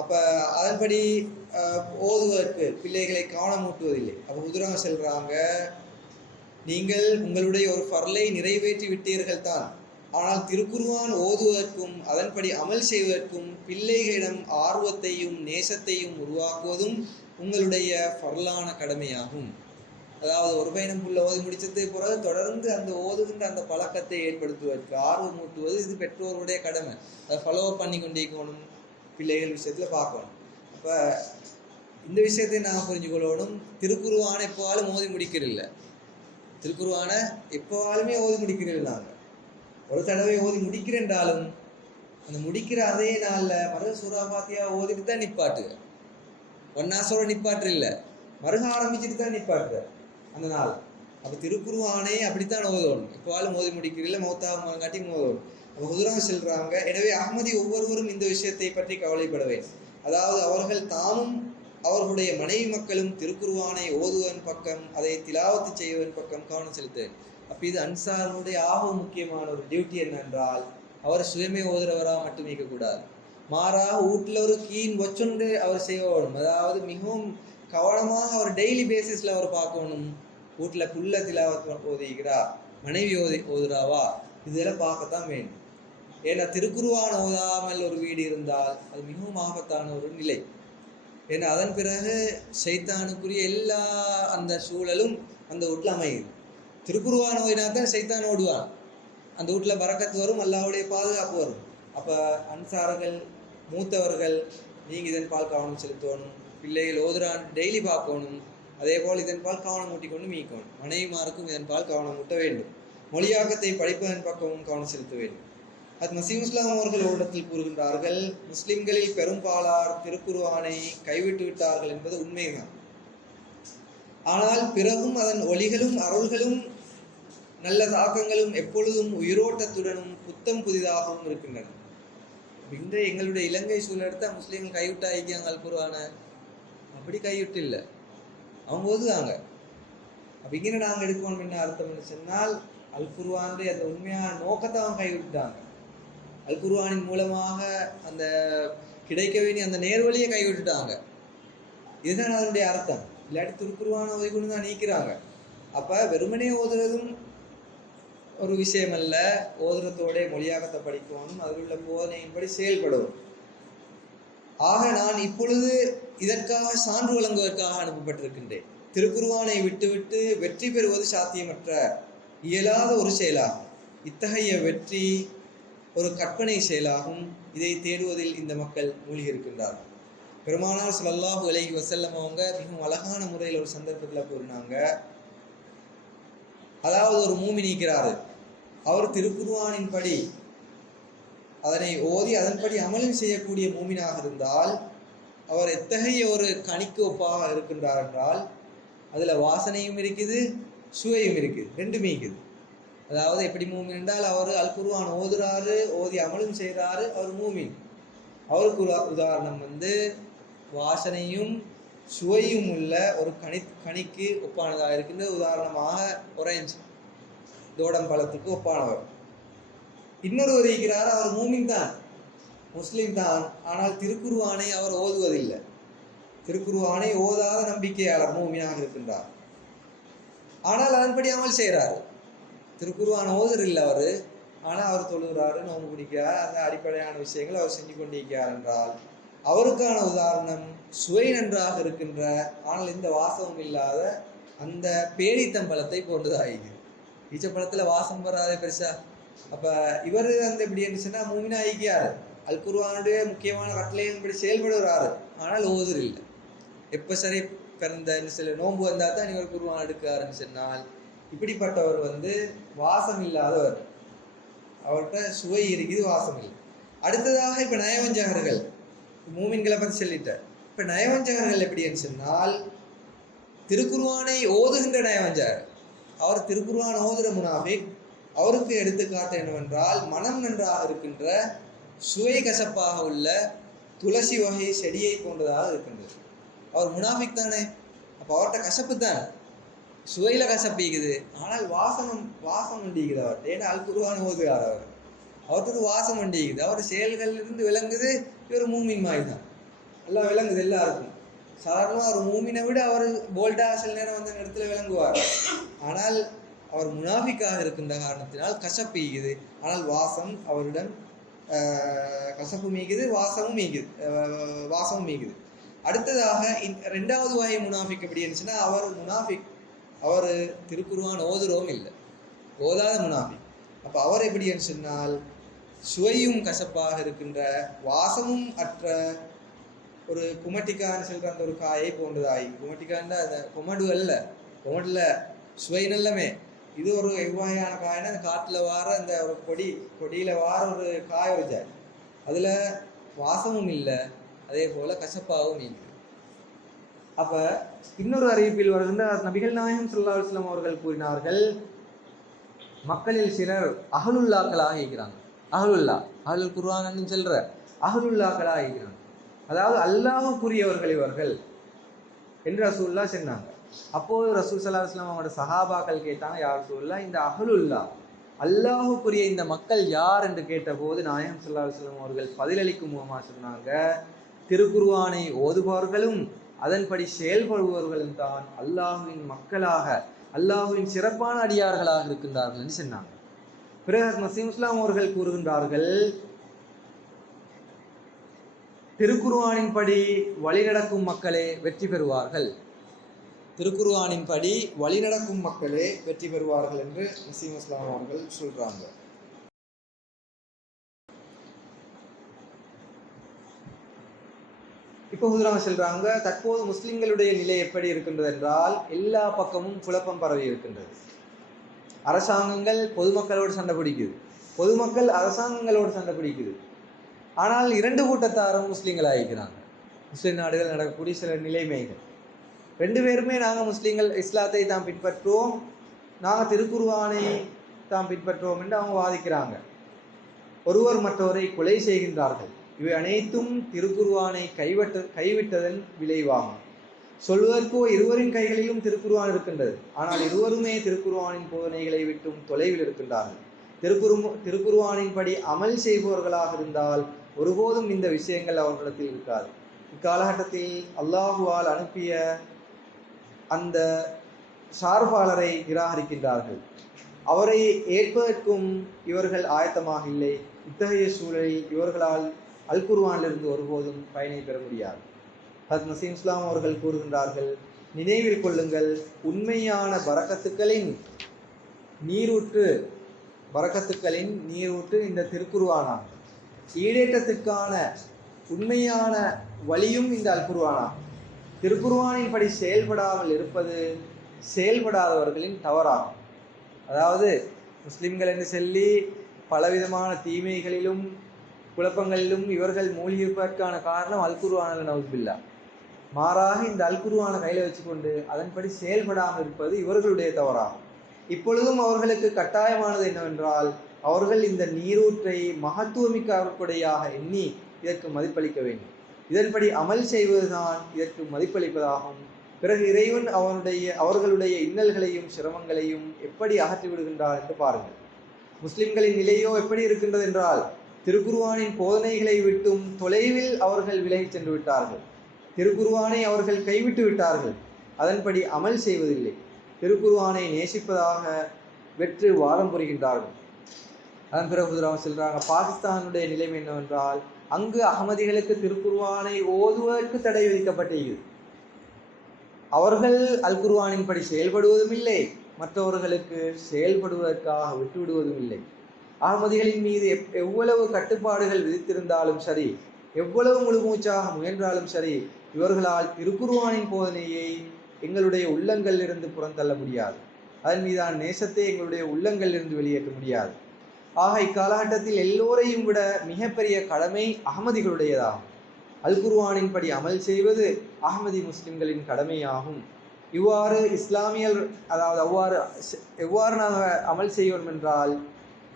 அப்போ அதன்படி ஓதுவதற்கு பிள்ளைகளை கவனமூட்டுவதில்லை. அப்போ ஹுதுராக செல்றாங்க, நீங்கள் உங்களுடைய ஒரு ஃபர்லை நிறைவேற்றி விட்டீர்கள் தான், ஆனால் திருக்குர்ஆன் ஓதுவதற்கும் அதன்படி அமல் செய்வதற்கும் பிள்ளைகளிடம் ஆர்வத்தையும் நேசத்தையும் உருவாக்குவதும் உங்களுடைய ஃபர்லான கடமையாகும். அதாவது ஒரு பயணம் ஓதி முடிச்சது பிறகு தொடர்ந்து அந்த ஓதுகின்ற அந்த பழக்கத்தை ஏற்படுத்துவதற்கு ஆர்வம் ஊட்டுவது இது பெற்றோருடைய கடமை. அதை ஃபாலோ பண்ணி கொண்டிருக்கணும், பிள்ளைகள் விஷயத்தில் பார்க்கணும். அப்போ இந்த விஷயத்தை நான் புரிஞ்சுக்கொள்ளணும். திருக்குர்ஆனை எப்போவாலும் ஓதி முடிக்கிறதில்ல, திருக்குர்ஆனை எப்போவாலுமே ஓதி முடிக்கிறதில்லை. நாங்கள் ஒரு தடவை ஓதி முடிக்கிறேன்றாலும் அந்த முடிக்கிற அதே நாளில் மருக சூரா ஃபாத்தியா ஓதிட்டு தான் நிப்பாட்டுங்க. ஒன்னாசோட நிப்பாட்டு இல்லை, மருக ஆரம்பிச்சுட்டு தான் நிப்பாட்டுற அந்த நாள். அப்போ திருக்குர்ஆனை அப்படித்தான் ஓதணும், எப்போவாலும் ஓதி முடிக்கிறதில்லை, மௌத்தாக காட்டி ஓதணும். அப்போ ஹுதுராக செல்றாங்க. எனவே அஹ்மதி ஒவ்வொருவரும் இந்த விஷயத்தை பற்றி கவலைப்பட வேண்டும். அதாவது அவர்கள் தாமும் அவர்களுடைய மனைவி மக்களும் திருக்குர்ஆனை ஓதுவதன் பக்கம், அதை திலாவத்து செய்வதன் பக்கம் கவனம் செலுத்துவேன். அப்போ இது அன்சாருடைய ஆக முக்கியமான ஒரு டியூட்டி என்னென்றால், அவர் சுயமே ஓதுறவராக மட்டும் இருக்கக்கூடாது, மாறாக வீட்டில் ஒரு கீன் வச்சுண்டு அவர் செய்யணும். அதாவது மிகவும் கவனமாக அவர் டெய்லி பேசிஸில் அவர் பார்க்கணும், வீட்டில் புள்ள திலாவத்து ஓதுகிறா, மனைவி ஓதுறாவா, இதெல்லாம் பார்க்கத்தான் வேணும். ஏன்னா திருக்குர்ஆன் ஓதாமல் ஒரு வீடு இருந்தால் அது மிகவும் ஆபத்தான ஒரு நிலை. ஏன்னா அதன் பிறகு ஷைத்தானுக்குரிய எல்லா அந்த சூழலும் அந்த வீட்டில் அமையுது. திருக்குர்ஆன் ஓதினா தான் ஷைத்தான் ஓடுவான், அந்த வீட்டில் பரக்கத்து வரும், அல்லாஹ்வுடைய பாதுகாப்பு வரும். அப்போ அன்சார்கள் மூத்தவர்கள் நீங்கள் இதன் பால் கவனம் செலுத்தணும், பிள்ளைகள் ஓதுறான் டெய்லி பார்க்கணும், அதே போல் இதன் பால் கவனம் ஊட்டிக்கொண்டு மீக்கணும். மனைவிமாருக்கும் இதன் பால் கவனம் ஊட்ட வேண்டும். மொழியாக்கத்தை படிப்பதன் பக்கமும் கவனம் செலுத்த வேண்டும். அது மசீம் இஸ்லாம் அவர்கள் ஓடத்தில் கூறுகின்றார்கள், முஸ்லிம்களில் பெரும்பாலார் திருக்குர்ஆனை கைவிட்டு விட்டார்கள் என்பது உண்மைதான். ஆனால் பிறகும் அதன் ஒளிகளும் அருள்களும் நல்ல தாக்கங்களும் எப்பொழுதும் உயிரோட்டத்துடனும் புத்தம் புதிதாகவும் இருக்கின்றன. இன்று எங்களுடைய இலங்கை சூழலெடுத்த முஸ்லீம்கள் கைவிட்டாங்க அல்குர்ஆனை, அப்படி கைவிட்டு இல்லை, அவங்க ஓதுவாங்க. அப்போ இங்கே நாங்கள் எடுக்கணும் என்ன அர்த்தம்னு சொன்னால், அல்குர்ஆனுடைய அந்த உண்மையான நோக்கத்தை அவங்க கைவிட்டுட்டாங்க. அல்குர்ஆனின் மூலமாக அந்த கிடைக்க வேண்டிய அந்த நேர்வழியை கைவிட்டுட்டாங்க. இதுதான் அதனுடைய அர்த்தம். இல்லாட்டி திருக்குர்ஆனை ஓதி கொண்டு தான் நீக்கிறாங்க. அப்போ வெறுமனே ஓதுறதும் ஒரு விஷயம் அல்ல, ஓதுறதோட மொழியாக்கத்தை படிக்கணும், அதில் உள்ள போதனையின்படி செயல்படவும். ஆக நான் இப்பொழுது இதற்காக சான்று வழங்குவதற்காக அனுப்பப்பட்டிருக்கின்றேன். திருக்குர்ஆனை விட்டுவிட்டு வெற்றி பெறுவது சாத்தியமற்ற இயலாத ஒரு செயலாகும். இத்தகைய வெற்றி ஒரு கற்பனை செயலாகும். இதை தேடுவதில் இந்த மக்கள் மூழ்கி இருக்கின்றார்கள். பெருமானார் ஸல்லல்லாஹு அலைஹி வஸல்லம் அவங்க மிகவும் அழகான முறையில் ஒரு சந்தர்ப்பத்தில் கூறினாங்க, அதாவது ஒரு மூமின் இருக்கிறாரு, அவர் திருக்குர்ஆனின் படி அதனை ஓதி அதன்படி அமலும் செய்யக்கூடிய மூமினாக இருந்தால் அவர் எத்தகைய ஒரு கனிக்கு ஒப்பாக இருக்கின்றார் என்றால், அதில் வாசனையும் இருக்குது, சுவையும் இருக்குது, ரெண்டுமே இருக்குது. அதாவது எப்படி மூமின் என்றால், அவர் அல்குர்ஆன் ஓதுறாரு, ஓதி அமலும் செய்கிறாரு, அவர் மூமின். அவருக்கு உதாரணம் வாசனையும் சுவையும் உள்ள ஒரு கனிக்கு ஒப்பானதாக இருக்கின்ற உதாரணமாக ஒரேஞ்ச் தோடம் பழத்துக்கு ஒப்பானவர். இன்னொருவர் இருக்கிறார், அவர் மூமின் தான், முஸ்லிம் தான், ஆனால் திருக்குர்ஆனை அவர் ஓதுவதில்லை. திருக்குர்ஆனை ஓதாத நம்பிக்கையாளர் மூமினாக இருக்கின்றார். ஆனால் அதன்படி அமல் செய்கிறார். திருக்குர்ஆன் ஓதுறில்லை அவர், ஆனால் அவர் தொழுகிறாரு, நோன்பு பிடிக்கிறார், அந்த அடிப்படையான விஷயங்கள் அவர் செஞ்சு கொண்டிருக்கிறார் என்றால் அவருக்கான உதாரணம் சுவை நன்றாக இருக்கின்ற ஆனால் இந்த வாசமும் இல்லாத அந்த பேரித்தம்பழத்தை போன்றதாகிறது. ஈச்சப்பழத்தில் வாசம் வராத பெருசா. அப்போ இவர் எப்படி இருந்துச்சுன்னா மூமினா ஆகிக்கிறாரு, அல்குர்ஆனுடைய முக்கியமான கட்டளையின்படி செயல்படுகிறாரு, ஆனால் ஓதுர் இல்லை. எப்போ சரி பிறந்த சில நோன்பு வந்தால் தான் இவர் குர்ஆன் எடுக்கிறாருன்னு சொன்னால், இப்படிப்பட்டவர் வாசம் இல்லாதவர், அவர்கிட்ட சுவை இருக்குது, வாசம் இல்லை. அடுத்ததாக இப்போ நயவஞ்சகர்கள், மூமின்களை பற்றி சொல்லிட்டார். இப்போ நயவஞ்சகர்கள் எப்படின்னு சொன்னால், திருக்குர்ஆனை ஓதுகின்ற நயவஞ்சகர், அவர் திருக்குர்ஆன் ஓதுற முனாஃபிக். அவருக்கு எடுத்துக்காட்டு என்னவென்றால், மனம் நன்றாக இருக்கின்ற சுவை கசப்பாக உள்ள துளசி வகை செடியை போன்றதாக இருக்கின்றது. அவர் முனாஃபிக் தானே, அப்போ அவர்கிட்ட கசப்பு தானே, சுவையில கசப்பிக்குது, ஆனால் வாசம் உண்டிக்குது அவர்கிட்ட. ஏன்னா அல் குர்ஆன் ஓதுகிறார் அவர்கிட்ட ஒரு வாசம் உண்டிக்குது. அவர் செயல்களிலிருந்து விளங்குது இவர் மூமின் மாதிரி தான், எல்லாம் விளங்குது எல்லாருக்கும். சாதாரணமாக ஒரு மூமினை விட அவர் போல்டா சில நேரம் வந்து இடத்துல விளங்குவார். ஆனால் அவர் முனாஃபிக்காக இருக்கின்ற காரணத்தினால் கசப்பு ஈகுது, ஆனால் வாசம் அவருடன் கசப்பு மீகுது, வாசமும் மீகுது. அடுத்ததாக ரெண்டாவது வகை முனாஃபிக் எப்படி இருந்துச்சுன்னா, அவர் முனாஃபிக், அவர் திருக்குர்ஆன் ஓதுறவும் இல்லை, ஓதாத முனாஃபிக். அப்போ அவர் எப்படி சொன்னால், சுவையும் கசப்பாக இருக்கின்ற வாசமும் அற்ற ஒரு குமட்டிக்கான்னு சொல்கிற அந்த ஒரு காயை போன்றதாகி, குமட்டிக்கான்னா அந்த கொமடு அல்ல, கொமடில் சுவை நல்லமே, இது ஒரு எவ்வகையான காய்னா அந்த காட்டில் வார அந்த ஒரு கொடியில் வார ஒரு காய் வச்சாய், அதில் வாசமும் இல்லை, அதே போல் கசப்பாகவும் இல்லை. அப்போ இன்னொரு அறிவிப்பில் வருகின்ற நபிகள் நாயகம் ஸல்லல்லாஹு அலைஹி வஸல்லம் அவர்கள் கூறினார்கள், மக்களில் சிலர் அஹ்லுல்லாக்களாக இருக்கிறாங்க. அஹ்லுல் குர்ஆன் சொல்ற அஹ்லுல்லாக்களாக இருக்கிறாங்க, அதாவது அல்லாஹ்வுக்குரியவர்கள் இவர்கள் என்று ரசூலுல்லாஹ் சொன்னாங்க. அப்போது ரசூல் ஸல்லல்லாஹு அலைஹி வஸல்லம் அவங்களோட சஹாபாக்கள் கேட்டாங்க, யா ரசூலுல்லாஹ், இந்த அஹ்லுல்லா அல்லாஹ்வுக்குரிய இந்த மக்கள் யார் என்று கேட்டபோது நாயகம் ஸல்லல்லாஹு அலைஹி வஸல்லம் அவர்கள் பதிலளிக்கும் முகமாக சொன்னாங்க, திருக்குர்ஆனை ஓதுபவர்களும் அதன்படி செயல்படுபவர்களும் தான் அல்லாஹுவின் மக்களாக, அல்லாஹுவின் சிறப்பான அடியார்களாக இருக்கின்றார்கள் என்று சொன்னாங்க. பிறகு நசீம் இஸ்லாம் அவர்கள் கூறுகின்றார்கள், திருக்குர்ஆனின் படி வழிநடக்கும் மக்களே வெற்றி பெறுவார்கள், திருக்குர்ஆனின் படி வழிநடக்கும் மக்களே வெற்றி பெறுவார்கள் என்று நசீம் இஸ்லாம் அவர்கள் சொல்றாங்க. இப்போ ஹுதுராம சொல்றாங்க, தற்போது முஸ்லிம்களுடைய நிலை எப்படி இருக்கின்றது என்றால், எல்லா பக்கமும் குழப்பம் பரவி இருக்கின்றது. அரசாங்கங்கள் பொதுமக்களோடு சண்டை பிடிக்குது, பொதுமக்கள் அரசாங்கங்களோடு சண்டை பிடிக்குது. ஆனால் இரண்டு கூட்டத்தாரும் முஸ்லீம்கள் ஆகிக்கிறாங்க. முஸ்லீம் நாடுகள் நடக்கக்கூடிய சில நிலைமைகள், ரெண்டு பேருமே நாங்கள் முஸ்லீம்கள் இஸ்லாத்தை தான் பின்பற்றுவோம், நாங்கள் திருக்குர்ஆனை தான் பின்பற்றுவோம் என்று அவங்க வாதிக்கிறாங்க. ஒருவர் மற்றவரை கொலை செய்கின்றார்கள். இவை அனைத்தும் திருக்குர்ஆனை கைவிட்டதன் விளைவாகும். சொல்வதற்கோ இருவரின் கைகளிலும் திருக்குர்ஆன் இருக்கின்றது, ஆனால் இருவருமே திருக்குர்ஆனின் போதனைகளை விட்டும் தொலைவில் இருக்கின்றார்கள். திருக்குர்ஆனின் படி அமல் செய்பவர்களாக இருந்தால் ஒருபோதும் இந்த விஷயங்கள் அவர்களிடத்தில் இருக்காது. இக்காலகட்டத்தில் அல்லாஹுவால் அனுப்பிய அந்த சார்பாளரை நிராகரிக்கின்றார்கள். அவரை ஏற்பதற்கும் இவர்கள் ஆயத்தமாக இல்லை. இத்தகைய சூழலில் இவர்களால் அல் குர்ஆனிலிருந்து ஒருபோதும் பயனை பெற முடியாது. ஹஜ்ரத் நசீம் இஸ்லாம் அவர்கள் கூறுகின்றார்கள், நினைவில் கொள்ளுங்கள், உண்மையான பரக்கத்துக்களின் நீரூற்று இந்த திருக்குர்ஆனாகும். ஈடேற்றத்திற்கான உண்மையான வழியும் இந்த அல் குர்ஆனாகும். திருக்குர்ஆனின் படி செயல்படாமல் இருப்பது செயல்படாதவர்களின் தவறாகும். அதாவது முஸ்லிம்கள் என்று சொல்லி பலவிதமான தீமைகளிலும் குழப்பங்களிலும் இவர்கள் மூழ்கியிருப்பதற்கான காரணம் அல் குர்ஆனில் நவுதுபில்லா. மாறாக இந்த அல் குர்ஆனை கையில் வச்சுக்கொண்டு அதன்படி செயல்படாமல் இருப்பது இவர்களுடைய தவறாகும். இப்பொழுதும் அவர்களுக்கு கட்டாயமானது என்னவென்றால், அவர்கள் இந்த நீரூற்றை மகத்துவமிக்க அருட்கொடையாக எண்ணி இதற்கு மதிப்பளிக்க வேண்டும். இதன்படி அமல் செய்வதுதான் இதற்கு மதிப்பளிப்பதாகும். பிறகு இறைவன் அவர்களுடைய இன்னல்களையும் சிரமங்களையும் எப்படி அகற்றி விடுகின்றார் என்று பாருங்கள். முஸ்லிம்களின் நிலையோ எப்படி இருக்கின்றது என்றால், திருக்குர்ஆனின் போதனைகளை விட்டும் தொலைவில் அவர்கள் விலகி சென்று விட்டார்கள். திருக்குர்ஆனை அவர்கள் கைவிட்டு விட்டார்கள், அதன்படி அமல் செய்வதில்லை. திருக்குர்ஆனை நேசிப்பதாக வெற்று வாதம் புரிகின்றார்கள். அதன் பிறகு சொல்றாங்க, பாகிஸ்தானுடைய நிலைமை என்னவென்றால், அங்கு அகமதிகளுக்கு திருக்குர்ஆனை ஓதுவதற்கு தடை விதிக்கப்பட்டிருக்கிறது. அவர்கள் அல் குர்ஆனின் படி செயல்படுவதும் இல்லை, மற்றவர்களுக்கு செயல்படுவதற்காக விட்டுவிடுவதும் இல்லை. அகமதிகளின் மீது எவ்வளவு கட்டுப்பாடுகள் விதித்திருந்தாலும் சரி, எவ்வளவு முழுமூச்சாக முயன்றாலும் சரி, இவர்களால் திருக்குர்ஆனின் போதனையை எங்களுடைய உள்ளங்களிலிருந்து புறந்தள்ள முடியாது. அதன் மீதான நேசத்தை எங்களுடைய உள்ளங்களிலிருந்து வெளியேற்ற முடியாது. ஆக இக்காலகட்டத்தில் எல்லோரையும் விட மிகப்பெரிய கடமை அகமதிகளுடையதாகும். அல் குர்ஆனின் படி அமல் செய்வது அகமதி முஸ்லிம்களின் கடமையாகும். இவ்வாறு இஸ்லாமியல் அதாவது எவ்வாறு நாங்கள் அமல் செய்வோம் என்றால்,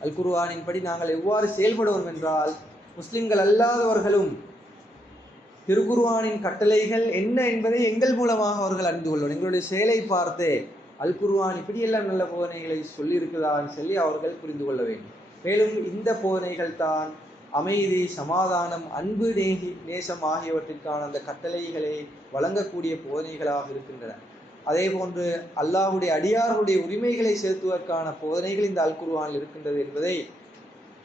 அல் குர்ஆனின் படி நாங்கள் எவ்வாறு செயல்படுவோம் என்றால், முஸ்லிம்கள் அல்லாதவர்களும் திருக்குர்ஆனின் கட்டளைகள் என்ன என்பதை எங்கள் மூலமாக அவர்கள் அறிந்து கொள்வோம். எங்களுடைய செயலை பார்த்தே அல் குர்ஆன் இப்படியெல்லாம் நல்ல போதனைகளை சொல்லியிருக்கிறான்னு சொல்லி அவர்கள் புரிந்து கொள்ள வேண்டும். மேலும் இந்த போதனைகள் தான் அமைதி, சமாதானம், அன்பு, நேசம் ஆகியவற்றிற்கான அந்த கட்டளைகளை வழங்கக்கூடிய போதனைகளாக இருக்கின்றன. அதே போன்று அல்லாஹுடைய அடியார்களுடைய உரிமைகளை செலுத்துவதற்கான போதனைகள் இந்த அல் குர்ஆனில் இருக்கின்றது என்பதை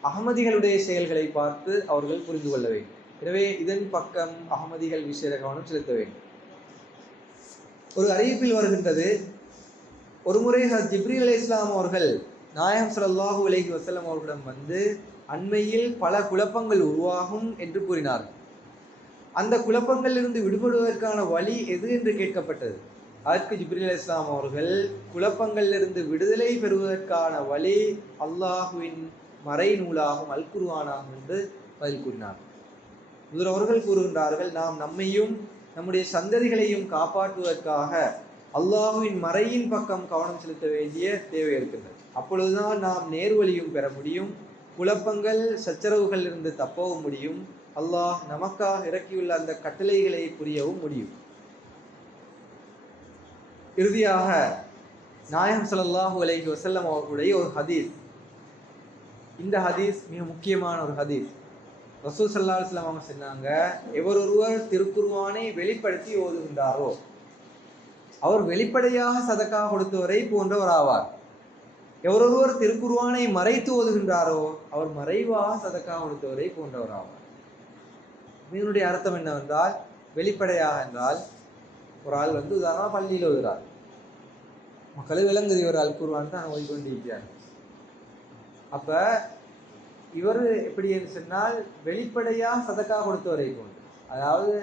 அகமதிகளுடைய செயல்களை பார்த்து அவர்கள் புரிந்து கொள்ள வேண்டும். எனவே இதன் பக்கம் அகமதிகள் விசேட கவனம் செலுத்த வேண்டும். ஒரு அறிவிப்பில் வருகின்றது, ஒரு முறை ஜிப்ரீல் அலைஹிஸ்ஸலாம் அவர்கள் நாயகம் ஸல்லல்லாஹு அலைஹி வஸல்லம் அவர்களிடம் வந்து அண்மையில் பல குழப்பங்கள் உருவாகும் என்று கூறினார்கள். அந்த குழப்பங்களிலிருந்து விடுபடுவதற்கான வழி எது என்று கேட்கப்பட்டது. அதற்கு ஜிப்ரீல் அலைஹிஸ்ஸலாம் அவர்கள் குழப்பங்களிலிருந்து விடுதலை பெறுவதற்கான வழி அல்லாஹுவின் மறை நூலாகும் அல் குர்ஆனாகும் என்று பதில் கூறினார். முதல் அவர்கள் கூறுகின்றார்கள், நாம் நம்மையும் நம்முடைய சந்ததிகளையும் காப்பாற்றுவதற்காக அல்லாஹுவின் மறையின் பக்கம் கவனம் செலுத்த வேண்டிய தேவை இருக்கின்றது. அப்பொழுதுதான் நாம் நேர்வழியும் பெற முடியும், குழப்பங்கள் சச்சரவுகள் இருந்து தப்பவும் முடியும், அல்லாஹ் நமக்காக இறக்கியுள்ள அந்த கட்டளைகளை புரியவும் முடியும். இறுதியாக நாயகம் ஸல்லல்லாஹு அலைஹி வஸல்லம் அவர்களுடைய ஒரு ஹதீஸ், இந்த ஹதீஸ் மிக முக்கியமான ஒரு ஹதீஸ். ரசூல் ஸல்லல்லாஹு அலைஹி வஸல்லம் அவங்க சொன்னாங்க, எவரொருவர் திருக்குர்ஆனை வெளிப்படுத்தி ஓதுகின்றாரோ அவர் வெளிப்படையாக சதக்கா கொடுத்தவரை போன்றவர் ஆவார். எவரொருவர் திருக்குர்ஆனை மறைத்து ஓதுகின்றாரோ அவர் மறைவாக சதக்கா கொடுத்தவரை போன்றவர் ஆவார். இதனுடைய அர்த்தம் என்னவென்றால், வெளிப்படையாக என்றால் ஒரு ஆள் வந்து உதாரணமாக பள்ளியில் ஓதுகிறார், மக்களுக்கு விளங்குது ஒரு அல் குர்ஆன் தான் ஓதிக்கொண்டிருக்கிறார். அப்ப இவர் எப்படி என்று சொன்னால் வெளிப்படையாக சதக்கா கொடுத்தவரை போன்று, அதாவது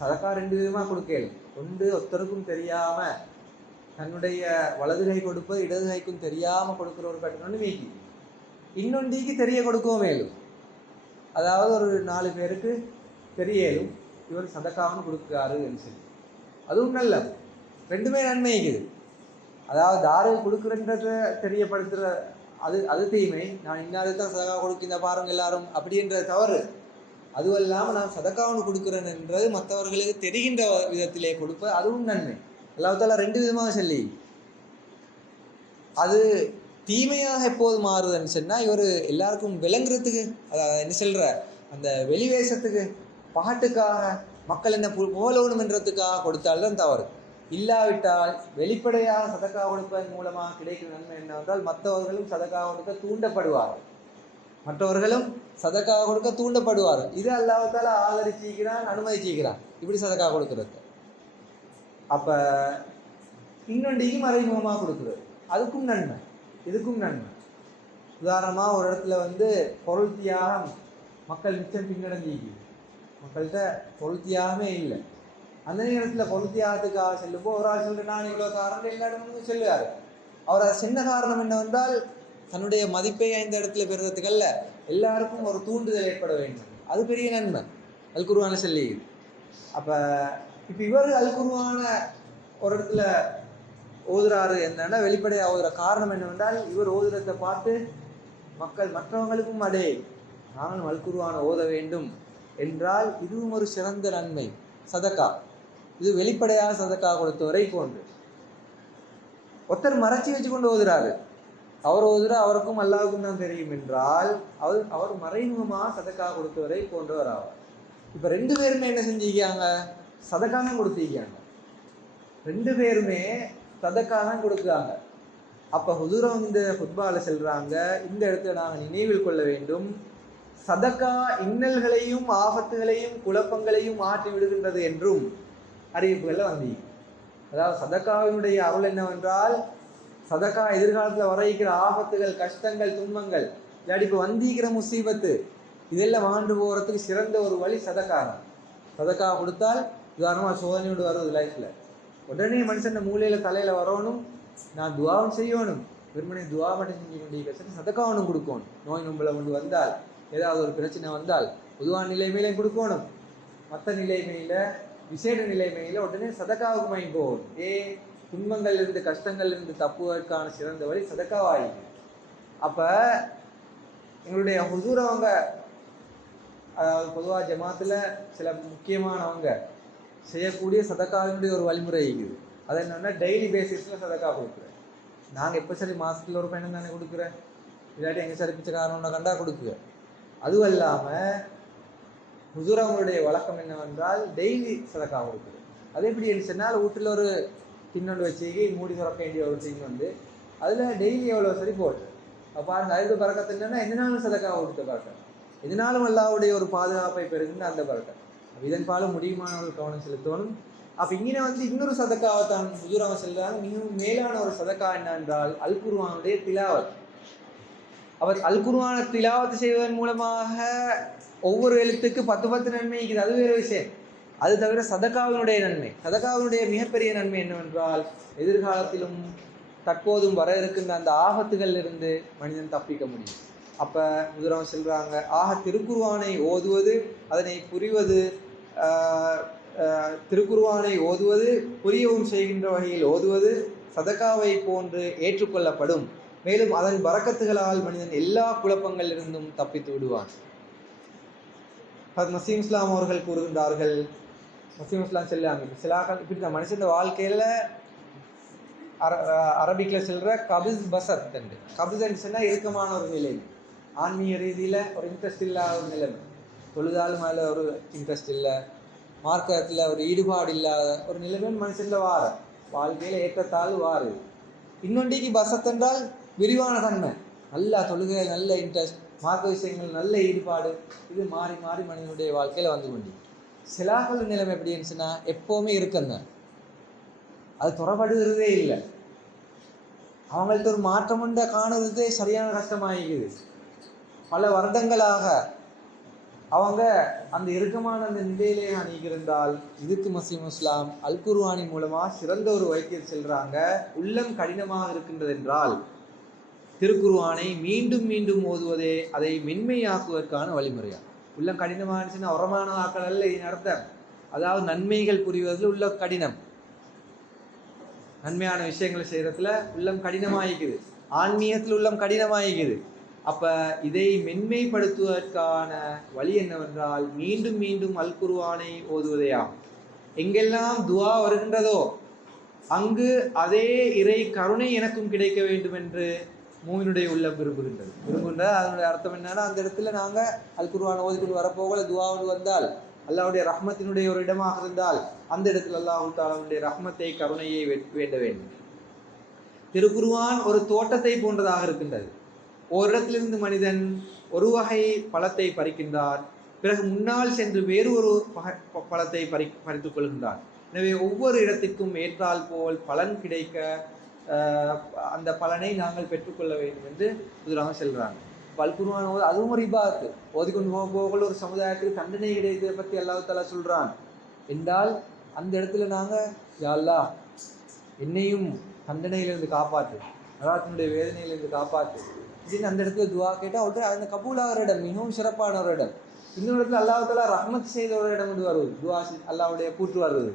சதக்கா ரெண்டு விதமாக கொடுக்கல. ஒன்று ஒருத்தருக்கும் தெரியாம தன்னுடைய வலது கை கொடுப்பது இடது கைக்கும் தெரியாம கொடுக்குற ஒரு கட்டணம் மீக்கி, இன்னொன்றிக்கு தெரிய கொடுக்கவும் மேலும், அதாவது ஒரு 4 பேருக்கு தெரியலும் இவர் சதக்காவும் கொடுக்குறாரு என்று சொல்லி, அதுவும் நல்ல ரெண்டுமே நன்மைக்குது. அதாவது தாரை கொடுக்குறன்றத தெரியப்படுத்துற அது தீமை. நான் இன்னாருதான் சதக்கா கொடுக்கின்ற பாருங்க எல்லாரும் அப்படின்ற தவறு. அதுவும் இல்லாமல் நான் சதக்காவுன்னு கொடுக்குறேன் என்றது மற்றவர்களுக்கு தெரிகின்ற விதத்திலே கொடுப்பது அதுவும் நன்மை. அல்லாஹ் தஆலா ரெண்டு விதமாக சொல்லி, அது தீமையாக எப்போது மாறுதுன்னு சொன்னால், இவர் எல்லாருக்கும் விளங்குறதுக்கு, அதாவது என்ன சொல்ற அந்த வெளிவேசத்துக்கு பாட்டுக்காக மக்கள் என்ன புகழணும் என்றதுக்காக கொடுத்தால்தான் தவறு. இல்லாவிட்டால் வெளிப்படையாக சதக்கா கொடுப்பதன் மூலமாக கிடைக்கிற நன்மை என்னவென்றால் மற்றவர்களும் சதக்கா கொடுக்க தூண்டப்படுவார்கள், மற்றவர்களும் சதக்கா கொடுக்க தூண்டப்படுவார்கள். இது அல்லாஹ் தஆலா ஆதரிச்சிக்கிறான், அனுமதிச்சிக்கிறான் இப்படி சதக்கா கொடுக்கறது. அப்ப இன்னொன்றைக்கு மறைமுகமாக கொடுக்குறது, அதுக்கும் நன்மை இதுக்கும் நன்மை. உதாரணமாக ஒரு இடத்துல வந்து பொருள் தியாகம், மக்கள் மிச்சம் பின்னடைஞ்சிக்கு, மக்கள்கிட்ட பொருள் தியாகமே இல்லை. அந்த நேரத்தில் பொருள் தியாகத்துக்காக செல்லும்போது ஒரு ஆள் சொல்லிட்டு நான் இவ்வளோ காரணம் எல்லா இடமும் சொல்லுவார். அவர் அதை சின்ன காரணம் என்னவென்றால் தன்னுடைய மதிப்பை இந்த இடத்துல பெறுறதுக்கல்ல, எல்லாருக்கும் ஒரு தூண்டுதல் ஏற்பட வேண்டும். அது பெரிய நன்மை அல் குர்ஆன சொல்லி. அப்போ இப்போ இவர் அல் குர்ஆன ஒரு இடத்துல ஓதுறாரு என்னன்னா வெளிப்படையாக ஓதுற காரணம் என்னவென்றால், இவர் ஓதுறதை பார்த்து மக்கள் மற்றவங்களுக்கும் அடே நானும் அல் குர்ஆனை ஓத வேண்டும் என்றால் இதுவும் ஒரு சிறந்த நன்மை. சதக்கா இது வெளிப்படையாக சதக்கா கொடுத்தவரை போன்று. ஒருத்தர் மறைச்சி வச்சு கொண்டு ஓதுறாரு, அவர் ஓதுற அவருக்கும் அல்லாஹ்வுக்கும் தான் தெரியும் என்றால் அவர் மறைமுகமாக சதக்கா கொடுத்தவரை போன்றவர் ஆவார். இப்போ 2 பேருமே என்ன செஞ்சிருக்காங்க, சதக்கா தான் கொடுத்திருக்காங்க. 2 பேருமே சதக்கா தான் கொடுக்குறாங்க. அப்போ ஹுதுரம் இந்த ஃபுட்பாலில் செல்றாங்க, இந்த இடத்துல நாங்கள் நினைவில் கொள்ள வேண்டும், சதக்கா இன்னல்களையும் ஆபத்துகளையும் குழப்பங்களையும் மாற்றி விடுகின்றது என்றும் அறிவிப்புகளில் வந்தீங்க. அதாவது சதக்காவினுடைய அருள் என்னவென்றால், சதக்கா எதிர்காலத்தில் வர இருக்கிற ஆபத்துகள், கஷ்டங்கள், துன்பங்கள், இல்லாட்டி இப்போ வந்திக்கிற முசீபத்து இதெல்லாம் ஆண்டு போகிறதுக்கு சிறந்த ஒரு வழி சதக்கா தான். சதக்கா கொடுத்தால் உதாரணமாக சோதனையோடு வருவது லைஃப்பில், உடனே மனுஷன் மூலையில் தலையில் வரணும், நான் துவாவும் செய்யணும், வெறுமனே துவா மட்டும் செஞ்சு கொண்டிருக்க சதக்காவனும் கொடுக்கணும். நோய் நொம்பலை கொண்டு வந்தால், ஏதாவது ஒரு பிரச்சனை வந்தால் பொதுவான நிலைமையிலையும் கொடுக்கணும், மற்ற நிலைமையில் விசேட நிலைமையில உடனே சதக்காவுக்கு மைண்ட் போகும். துன்பங்கள் இருந்து கஷ்டங்கள் இருந்து தப்புவதற்கான சிறந்த வழி சதக்காவாயி. அப்ப எங்களுடைய ஹுசூர் அவங்க, அதாவது பொதுவாக ஜமாத்துல சில முக்கியமானவங்க செய்யக்கூடிய சதக்காவினுடைய ஒரு வழிமுறை இருக்குது. அது என்னன்னா டெய்லி பேசிஸ்ல சதக்கா கொடுக்குறேன். நாங்கள் எப்போ சரி மாசத்துல ஒரு பயணம் தானே கொடுக்குறேன், இல்லாட்டி எங்க சரி பிச்சைக்காரனை கண்டா கொடுக்குறேன். அதுவும் இல்லாமல் ஹுசூர் அவங்களுடைய வழக்கம் என்னவென்றால் டெய்லி சதக்கா கொடுக்குது. அது எப்படி சொன்னால் வீட்டில் ஒரு கிண்ணொண்டு வச்சு மூடி துறக்க வேண்டிய ஒரு தின் வந்து அதில் டெய்லி எவ்வளோ சரி போட்டு பாருங்க. அதுக்கு பறக்கத்து என்னன்னா எதனாலும் சதக்கா கொடுத்த பறக்கம், எதனாலும் அல்லாவுடைய ஒரு பாதுகாப்பை பெறுகின்ற அந்த பறக்கம். இதன் பாலும் முடியுமானவர்கள் கவனம் செலுத்தணும். அப்போ இங்கே வந்து இன்னொரு சதக்காவை தான் ஹுசூர் அவங்க செல்றாங்க. மிகவும் மேலான ஒரு சதக்கா என்னென்றால் அல் குர்ஆனுடைய திலாவத். அவர் அல் குர்ஆனை திலாவத் செய்வதன் மூலமாக ஒவ்வொரு எழுத்துக்கு 10 நன்மை இருக்குது. அது வேறு விஷயம். அது தவிர சதக்காவினுடைய நன்மை, சதக்காவினுடைய மிகப்பெரிய நன்மை என்னவென்றால் எதிர்காலத்திலும் தற்போதும் வர இருக்கின்ற அந்த ஆபத்துகள் இருந்து மனிதன் தப்பிக்க முடியும். அப்போ முதலாம் சொல்கிறாங்க, திருக்குர்ஆனை ஓதுவது, அதனை புரிவது, திருக்குர்ஆனை ஓதுவது புரியவும் செய்கின்ற வகையில் ஓதுவது சதக்காவை போன்று ஏற்றுக்கொள்ளப்படும். மேலும் அதன் பரக்கத்துகளால் மனிதன் எல்லா குழப்பங்களிலிருந்தும் தப்பித்து விடுவான். நசீம் இஸ்லாம் அவர்கள் கூறுகின்றார்கள், நசீம் இஸ்லாம் செல்லாங்க சிலாக்கள் இப்படி தான் மனுஷன் வாழ்க்கையில் அரபிக்கில் செல்கிற கபிஸ் பசத் என்று. கபிஸ் சொன்னால் இறுக்கமான ஒரு நிலை, ஆன்மீக ரீதியில் ஒரு இன்ட்ரெஸ்ட் இல்லாத ஒரு நிலைமை, தொழுதாலும் அதில் ஒரு இன்ட்ரெஸ்ட் இல்லை, மார்க்கத்தில் ஒரு ஈடுபாடு இல்லாத ஒரு நிலைமை மனுஷனில் வார வாழ்க்கையில் ஏற்றத்தால் வாருது. இன்னொன்றைக்கு பசத் என்றால் விரிவான தன்மை, நல்லா தொழுகை, நல்ல இன்ட்ரெஸ்ட், மார்க்க விஷயங்கள் நல்ல ஈடுபாடு, இது மாறி மாறி மனிதனுடைய வாழ்க்கையில் வந்து கொண்டு. சிலாக்கள் நிலைமை எப்படி இருந்துச்சுன்னா எப்போவுமே இருக்குங்க, அது துறப்படுகிறதே இல்லை. அவங்கள்ட்ட ஒரு மாற்றம் உண்ட காணுறதே சரியான கஷ்டமாகிக்குது. பல வருடங்களாக அவங்க அந்த இறுக்கமான அந்த நிலையிலே அணிகிருந்தால் இதுக்கு நசீம் இஸ்லாம் அல் குர்ஆனின் மூலமாக சிறந்த ஒரு வைத்தியம் செல்றாங்க. உள்ளம் கடினமாக இருக்கின்றது என்றால் திருக்குர்ஆனை மீண்டும் மீண்டும் ஓதுவதே அதை மென்மையாக்குவதற்கான வழிமுறையா. உள்ளம் கடினமாக இருந்துச்சுன்னா உரமான ஆக்கள் அல்ல இதன் அர்த்தம். அதாவது நன்மைகள் புரிவதில் உள்ள கடினம், நன்மையான விஷயங்களை செய்யறதுல உள்ளம் கடினமாகிக்குது, ஆன்மீகத்தில் உள்ளம் கடினமாகிக்குது. அப்ப இதை மென்மைப்படுத்துவதற்கான வழி என்னவென்றால் மீண்டும் மீண்டும் அல் குர்ஆனை ஓதுவதையாகும். எங்கெல்லாம் துஆ வருகின்றதோ அங்கு அதே இறை கருணை எனக்கும் கிடைக்க வேண்டும் என்று மூமினுடைய உள்ளம் விரும்புகின்றது. அதனுடைய அர்த்தம் என்னன்னா, அந்த இடத்துல நாங்கள் அல் குர்ஆன் ஓதிட்டு வரப்போகல துஆவோடு வந்தால், அல்லாஹ்வுடைய ரஹ்மத்தினுடைய ஒரு இடமாக இருந்தால் அந்த இடத்துல அல்லாஹ் தஆலாவுடைய ரஹ்மத்தை, கருணையை வேண்ட வேண்டும். திருக்குர்ஆன் ஒரு தோட்டத்தை போன்றதாக இருக்கின்றது. ஒரு இடத்திலிருந்து மனிதன் ஒரு வகை பழத்தை பறிக்கின்றார், பிறகு முன்னால் சென்று வேறு ஒரு பழத்தை பறித்துக் கொள்கின்றார். எனவே ஒவ்வொரு இடத்திற்கும் ஏற்றால் போல் பலன் கிடைக்க அந்த பலனை நாங்கள் பெற்றுக்கொள்ள வேண்டும் என்று புதுராக செல்கிறாங்க. அல் குர்ஆன் அதுவும் ஒரு இபாதத்து. ஓதிக்கொண்டு போகல ஒரு சமுதாயத்துக்கு தண்டனை கிடைத்ததை பற்றி அல்லாஹ் தஆலா சொல்றான் என்றால் அந்த இடத்துல நாங்கள் யா அல்லாஹ் என்னையும் தண்டனையிலிருந்து காப்பாற்று, நரகத்தினுடைய வேதனையிலிருந்து காப்பாற்று அப்படின்னு அந்த இடத்துல துவா கேட்டால் அவர்கிட்ட அந்த கபூலாகிற இடம், மிகவும் சிறப்பான ஒரு இடம். இன்னொரு இடத்துல அல்லாஹ் தஆலா ரஹ்மத் செய்த ஒரு இடம் வந்து வருவது, துவா அல்லாஹ்வுடைய கூற்று வருவது.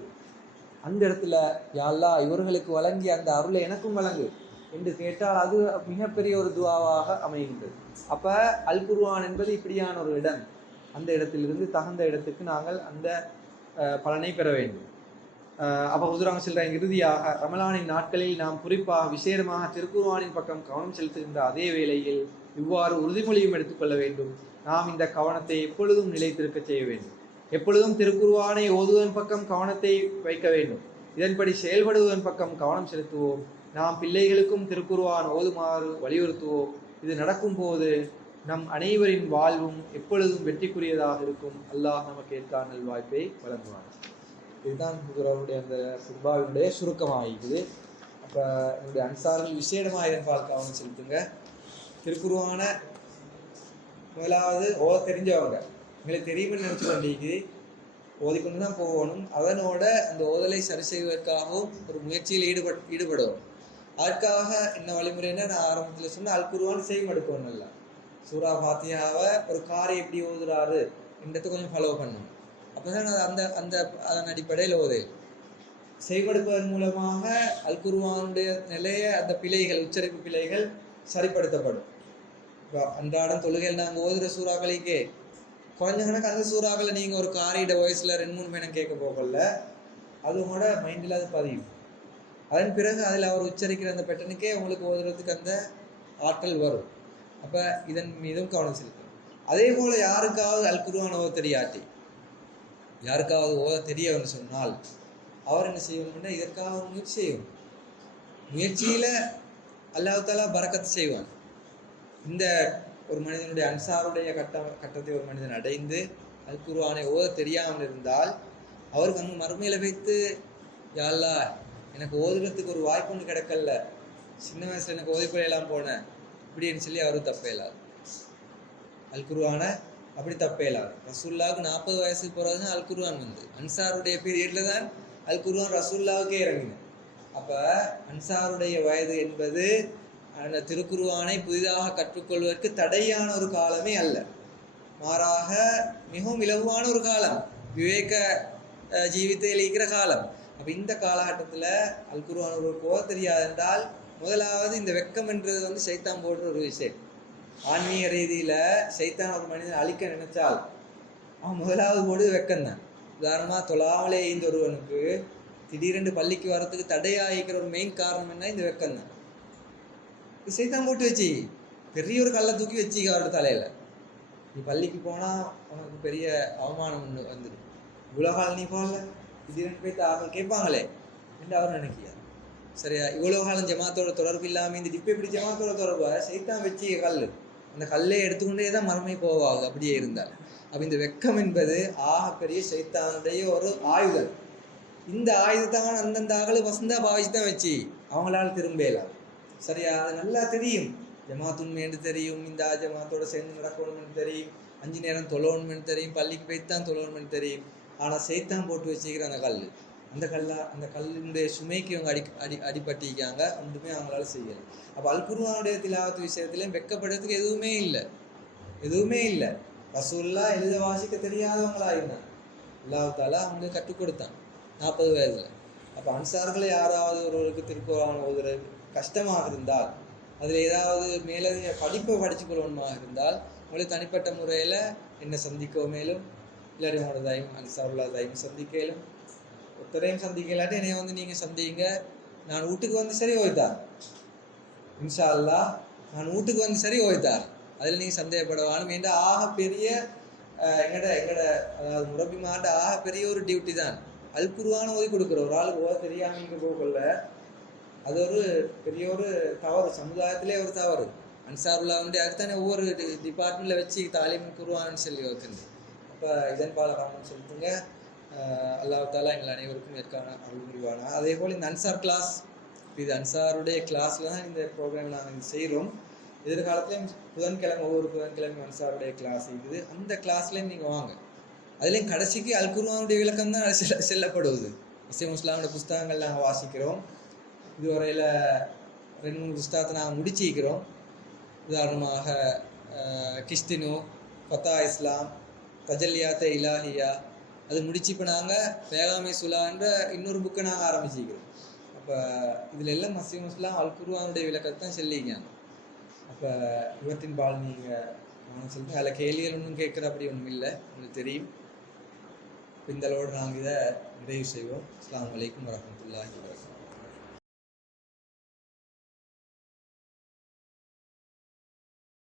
அந்த இடத்துல யா அல்லாஹ் இவர்களுக்கு வழங்கிய அந்த அருளை எனக்கும் வழங்கு என்று கேட்டால் அது மிகப்பெரிய ஒரு துவாவாக அமைகின்றது. அப்போ அல் குர்ஆன் என்பது இப்படியான ஒரு இடம். அந்த இடத்திலிருந்து தகுந்த இடத்துக்கு நாங்கள் அந்த பலனை பெற வேண்டும். அப்போ ஹுதுராங்க சொல்கிறாங்க, இறுதியாக ரமலானின் நாட்களில் நாம் குறிப்பாக விசேடமாக திருக்குர்ஆனின் பக்கம் கவனம் செலுத்துகின்ற அதே வேளையில் இவ்வாறு உறுதிமொழியும் எடுத்துக்கொள்ள வேண்டும். நாம் இந்த கவனத்தை எப்பொழுதும் நிலைத்திருக்க செய்ய வேண்டும். எப்பொழுதும் திருக்குர்ஆனை ஓதுவதன் பக்கம் கவனத்தை வைக்க வேண்டும். இதன்படி செயல்படுவதன் பக்கம் கவனம் செலுத்துவோம். நாம் பிள்ளைகளுக்கும் திருக்குர்ஆன் ஓதுமாறு வலியுறுத்துவோம். இது நடக்கும் போது நம் அனைவரின் வாழ்வும் எப்பொழுதும் வெற்றிக்குரியதாக இருக்கும். அல்லாஹ் நமக்கு ஏற்கான நல்வாய்ப்பை வழங்குவார். இதுதான் ஹுதுராவுடைய அந்த சிர்பாவினுடைய சுருக்கமாகிக்குது. அப்போ என்னுடைய அன்சார்கள் விசேடமாக இதன்பால் கவனம் செலுத்துங்க. திருக்குர்ஆன முதலாவது ஓத தெரிஞ்சவங்க, எங்களுக்கு தெரியுமென்னு நினச்சி கொண்டிருக்குது, ஓதிக்கொண்டு தான் போகணும். அதனோட அந்த ஓதலை சரி செய்வதற்காகவும் ஒரு முயற்சியில் ஈடுபடுவோம். அதற்காக என்ன வழிமுறைன்னா, நான் ஆரம்பத்தில் சொன்ன அல் குர்ஆன் செய்யும் எடுக்கணும். நல்லா சூரா ஃபாத்திஹாவை ஒரு காரை எப்படி ஓதுறாரு என்றதை கொஞ்சம் ஃபாலோ பண்ணணும். அப்போதான் அது அந்த அந்த அதன் அடிப்படையில் ஓதையில் செய்வெடுப்பதன் மூலமாக அல் குர்ஆனுடைய நிலைய அந்த பிழைகள் உச்சரிப்பு பிழைகள் சரிப்படுத்தப்படும். இப்போ அன்றாடம் தொழுகையில் நாங்கள் ஓதுகிற சூறாக்களுக்கே குறைஞ்ச கணக்கு அந்த சூறாக்களை நீங்கள் ஒரு காரிட வயசில் 2-3 மணி கேட்க போகல, அது உங்களோட மைண்டில் அது பதியும். அதன் பிறகு அதில் அவர் உச்சரிக்கிற அந்த பெட்டனுக்கே உங்களுக்கு ஓதுறதுக்கு அந்த ஆற்றல் வரும். அப்போ இதன் மீதும் கவனம் செலுத்தணும். அதே போல் யாருக்காவது அல் குர்ஆன் ஓத தெரியாட்டி, யாருக்காவது ஓத தெரியவன்னு சொன்னால் அவர் என்ன செய்யணும்னா இதற்காக முயற்சி செய்யும். முயற்சியில் அல்லாஹ் தஆலா பரக்கத்து செய்வான். இந்த ஒரு மனிதனுடைய அன்சாருடைய கட்டத்தை ஒரு மனிதன் அடைந்து அல் குர்ஆனை ஓத தெரியாமல் இருந்தால் அவருக்கு அங்கே மறுமையில் வைத்து யா அல்லாஹ் எனக்கு ஓதுறதுக்கு ஒரு வாய்ப்பு ஒன்று கிடைக்கல, சின்ன வயசில் எனக்கு ஓதிப்படையெல்லாம் போனேன் இப்படின்னு சொல்லி அவரும் தப்பேலாது. அல் குர்ஆனை அப்படி தப்பேலாது. ரசூலுல்லாவுக்கு 40 வயசுக்கு போகிறது தான் அல் குர்ஆன் வந்து அன்சாருடைய பீரியடில் தான் அல் குர்ஆன் ரசூலுல்லாவுக்கே இறங்கினேன். அப்போ அன்சாருடைய வயது என்பது அந்த திருக்குர்ஆனை புதிதாக கற்றுக்கொள்வதற்கு தடையான ஒரு காலமே அல்ல, மாறாக மிகவும் இலகுவான ஒரு காலம், விவேக ஜீவித்தில் இருக்கிற காலம். அப்போ இந்த காலகட்டத்தில் அல் குர்ஆன் ஒரு போக தெரியாது என்றால் முதலாவது இந்த வெக்கம் என்றது வந்து சைத்தான் போடுற ஒரு விஷயம். ஆன்மீக ரீதியில் சைத்தான் ஒரு மனிதன் அழிக்க நினைச்சால் அவன் முதலாவது போடுறது வெக்கம்தான். உதாரணமாக தொழாமலே இந்த ஒருவனுக்கு திடீரென்று பள்ளிக்கு வரத்துக்கு தடையாகிக்கிற ஒரு மெயின் காரணம் என்ன? இந்த வெக்கம்தான். சைத்தான் போட்டு வச்சு பெரிய ஒரு கல்லை தூக்கி வச்சுக்க அவரோட தலையில், நீ பள்ளிக்கு போனால் உனக்கு பெரிய அவமானம் ஒன்று வந்துடும், இவ்வளோ காலம் நீ போகல திடீரென்று போய் ஆக கேட்பாங்களே என்று அவர் நினைக்கிறார். சரியா? இவ்வளோ காலம் ஜமாத்தோட தொடர்பு இல்லாமல் இந்த டிப்பை இப்படி ஜமாத்தோட தொடர்பாக சைத்தான் வச்சு கல், அந்த கல்லை எடுத்துக்கொண்டே தான் மறுமை போவாங்க அப்படியே இருந்தால். அப்போ இந்த வெக்கம் என்பது பெரிய சைத்தானுடைய ஒரு ஆயுதம். இந்த ஆயுதத்தான் அந்தந்த ஆகலை வசந்தா பாவிச்சு தான் வச்சு அவங்களால திரும்பலாம். சரியா? அது நல்லா தெரியும், ஜமாத் உண்மைன்னு தெரியும், இந்த ஜமாத்தோட சேர்ந்து நடக்கணும்னு தெரியும், 5 நேரம் தொழணும்னு தெரியும், பள்ளிக்கு போய்த்து தான் தொழணும்னு தெரியும். ஆனால் சைத்தான் போட்டு வச்சுக்கிற அந்த கல்லுடைய சுமைக்கு இவங்க அடிபட்டிருக்காங்க, ஒன்றுமே அவங்களால செய்யலை. அப்போ அல் குர்ஆனுடைய திலாவத்து விஷயத்துலையும் வெக்கப்படுறதுக்கு எதுவுமே இல்லை. ரசூலுல்லாஹ் எழுத வாசிக்க தெரியாதவங்களா இருந்தாங்க, அல்லாஹ் தஆலா அவங்களுக்கு கற்றுக் கொடுத்தான் 40 வயதில். அப்போ அன்சார்களை யாராவது ஒருவருக்கு திருக்குர்ஆன் ஓதுறது கஷ்டமாக இருந்தால், அதில் ஏதாவது மேலதிக படிப்பை படிச்சுக்கொள்ளணுமாக இருந்தால் உங்களுக்கு தனிப்பட்ட முறையில் என்ன சந்திக்கவும் மேலும், இல்லாட்டி உங்களோட தைம் அன்சாருல்லா தைம் சந்திக்கலும், ஒருத்தரையும் சந்திக்கலாட்டி என்னைய வந்து நீங்கள் சந்திங்க. நான் வீட்டுக்கு வந்து சரி ஓய்த்தார், இன்ஷா அல்லாஹ் நான் வீட்டுக்கு வந்து சரி ஓய்த்தார், அதில் நீங்கள் சந்தேகப்படவானும். என்ற பெரிய எங்கட அதாவது முரபிமாட்ட பெரிய ஒரு டியூட்டி தான் அல் குர்ஆன் ஓதி கொடுக்குற. ஒரு ஆளுக்கு ஓத தெரியாமல் இங்கே போகல, அது ஒரு பெரிய ஒரு தவறு, சமுதாயத்திலே ஒரு தவறு. அன்சாருல்லா வந்து அதுதானே ஒவ்வொரு டிபார்ட்மெண்ட்டில் வச்சு தாலீம் குர்ஆன்னு சொல்லி வைக்குது. அப்போ இதன் பால காரணம் சொல்லிட்டுங்க. அல்லாஹ் தஆலா எங்கள் அனைவருக்கும் ஏற்கான அருள் புரிவானா. அதே போல் இந்த அன்சார் கிளாஸ், இது அன்சாருடைய கிளாஸில் தான் இந்த ப்ரோக்ராம் நாங்கள் செய்கிறோம். எதிர்காலத்துலேயும் ஒவ்வொரு புதன்கிழமை அன்சாருடைய கிளாஸ் இருக்குது. அந்த கிளாஸ்லேயும் நீங்கள் வாங்க. அதுலேயும் கடைசிக்கு அல் குர்ஆனுடைய விளக்கம் தான் செல்லப்படுவது. இஸ்லாமுடைய புஸ்தகங்கள் நாங்கள் வாசிக்கிறோம். இதுவரையில் 2-3 புஸ்தகத்தை நாங்கள் முடிச்சிக்கிறோம். உதாரணமாக கிஸ்தினு, ஃபத்தா இஸ்லாம், தஜல்லியாத்த இலாஹியா, அது முடிச்சு இப்போ நாங்கள் பேகாமை சுலான்ற இன்னொரு புக்கை நாங்கள் ஆரம்பிச்சிக்கிறோம். அப்போ இதில் எல்லாம் இஸ்லாம் அல் குர்ஆனுடைய விளக்கத்தை தான் சொல்லிக்காங்க. அப்போ இவற்றின் பால் நீங்கள் நான் சொல்லுங்கள், அதில் கேள்விகள் ஒன்றும் கேட்குற அப்படி ஒன்றும் இல்லை, உங்களுக்கு தெரியும். இந்த அளவோடு நாங்கள் இதை நிறைவு செய்வோம். அஸ்ஸலாமு அலைக்கும் வரஹ்மத்துல்லாஹி வபரகாத்துஹு.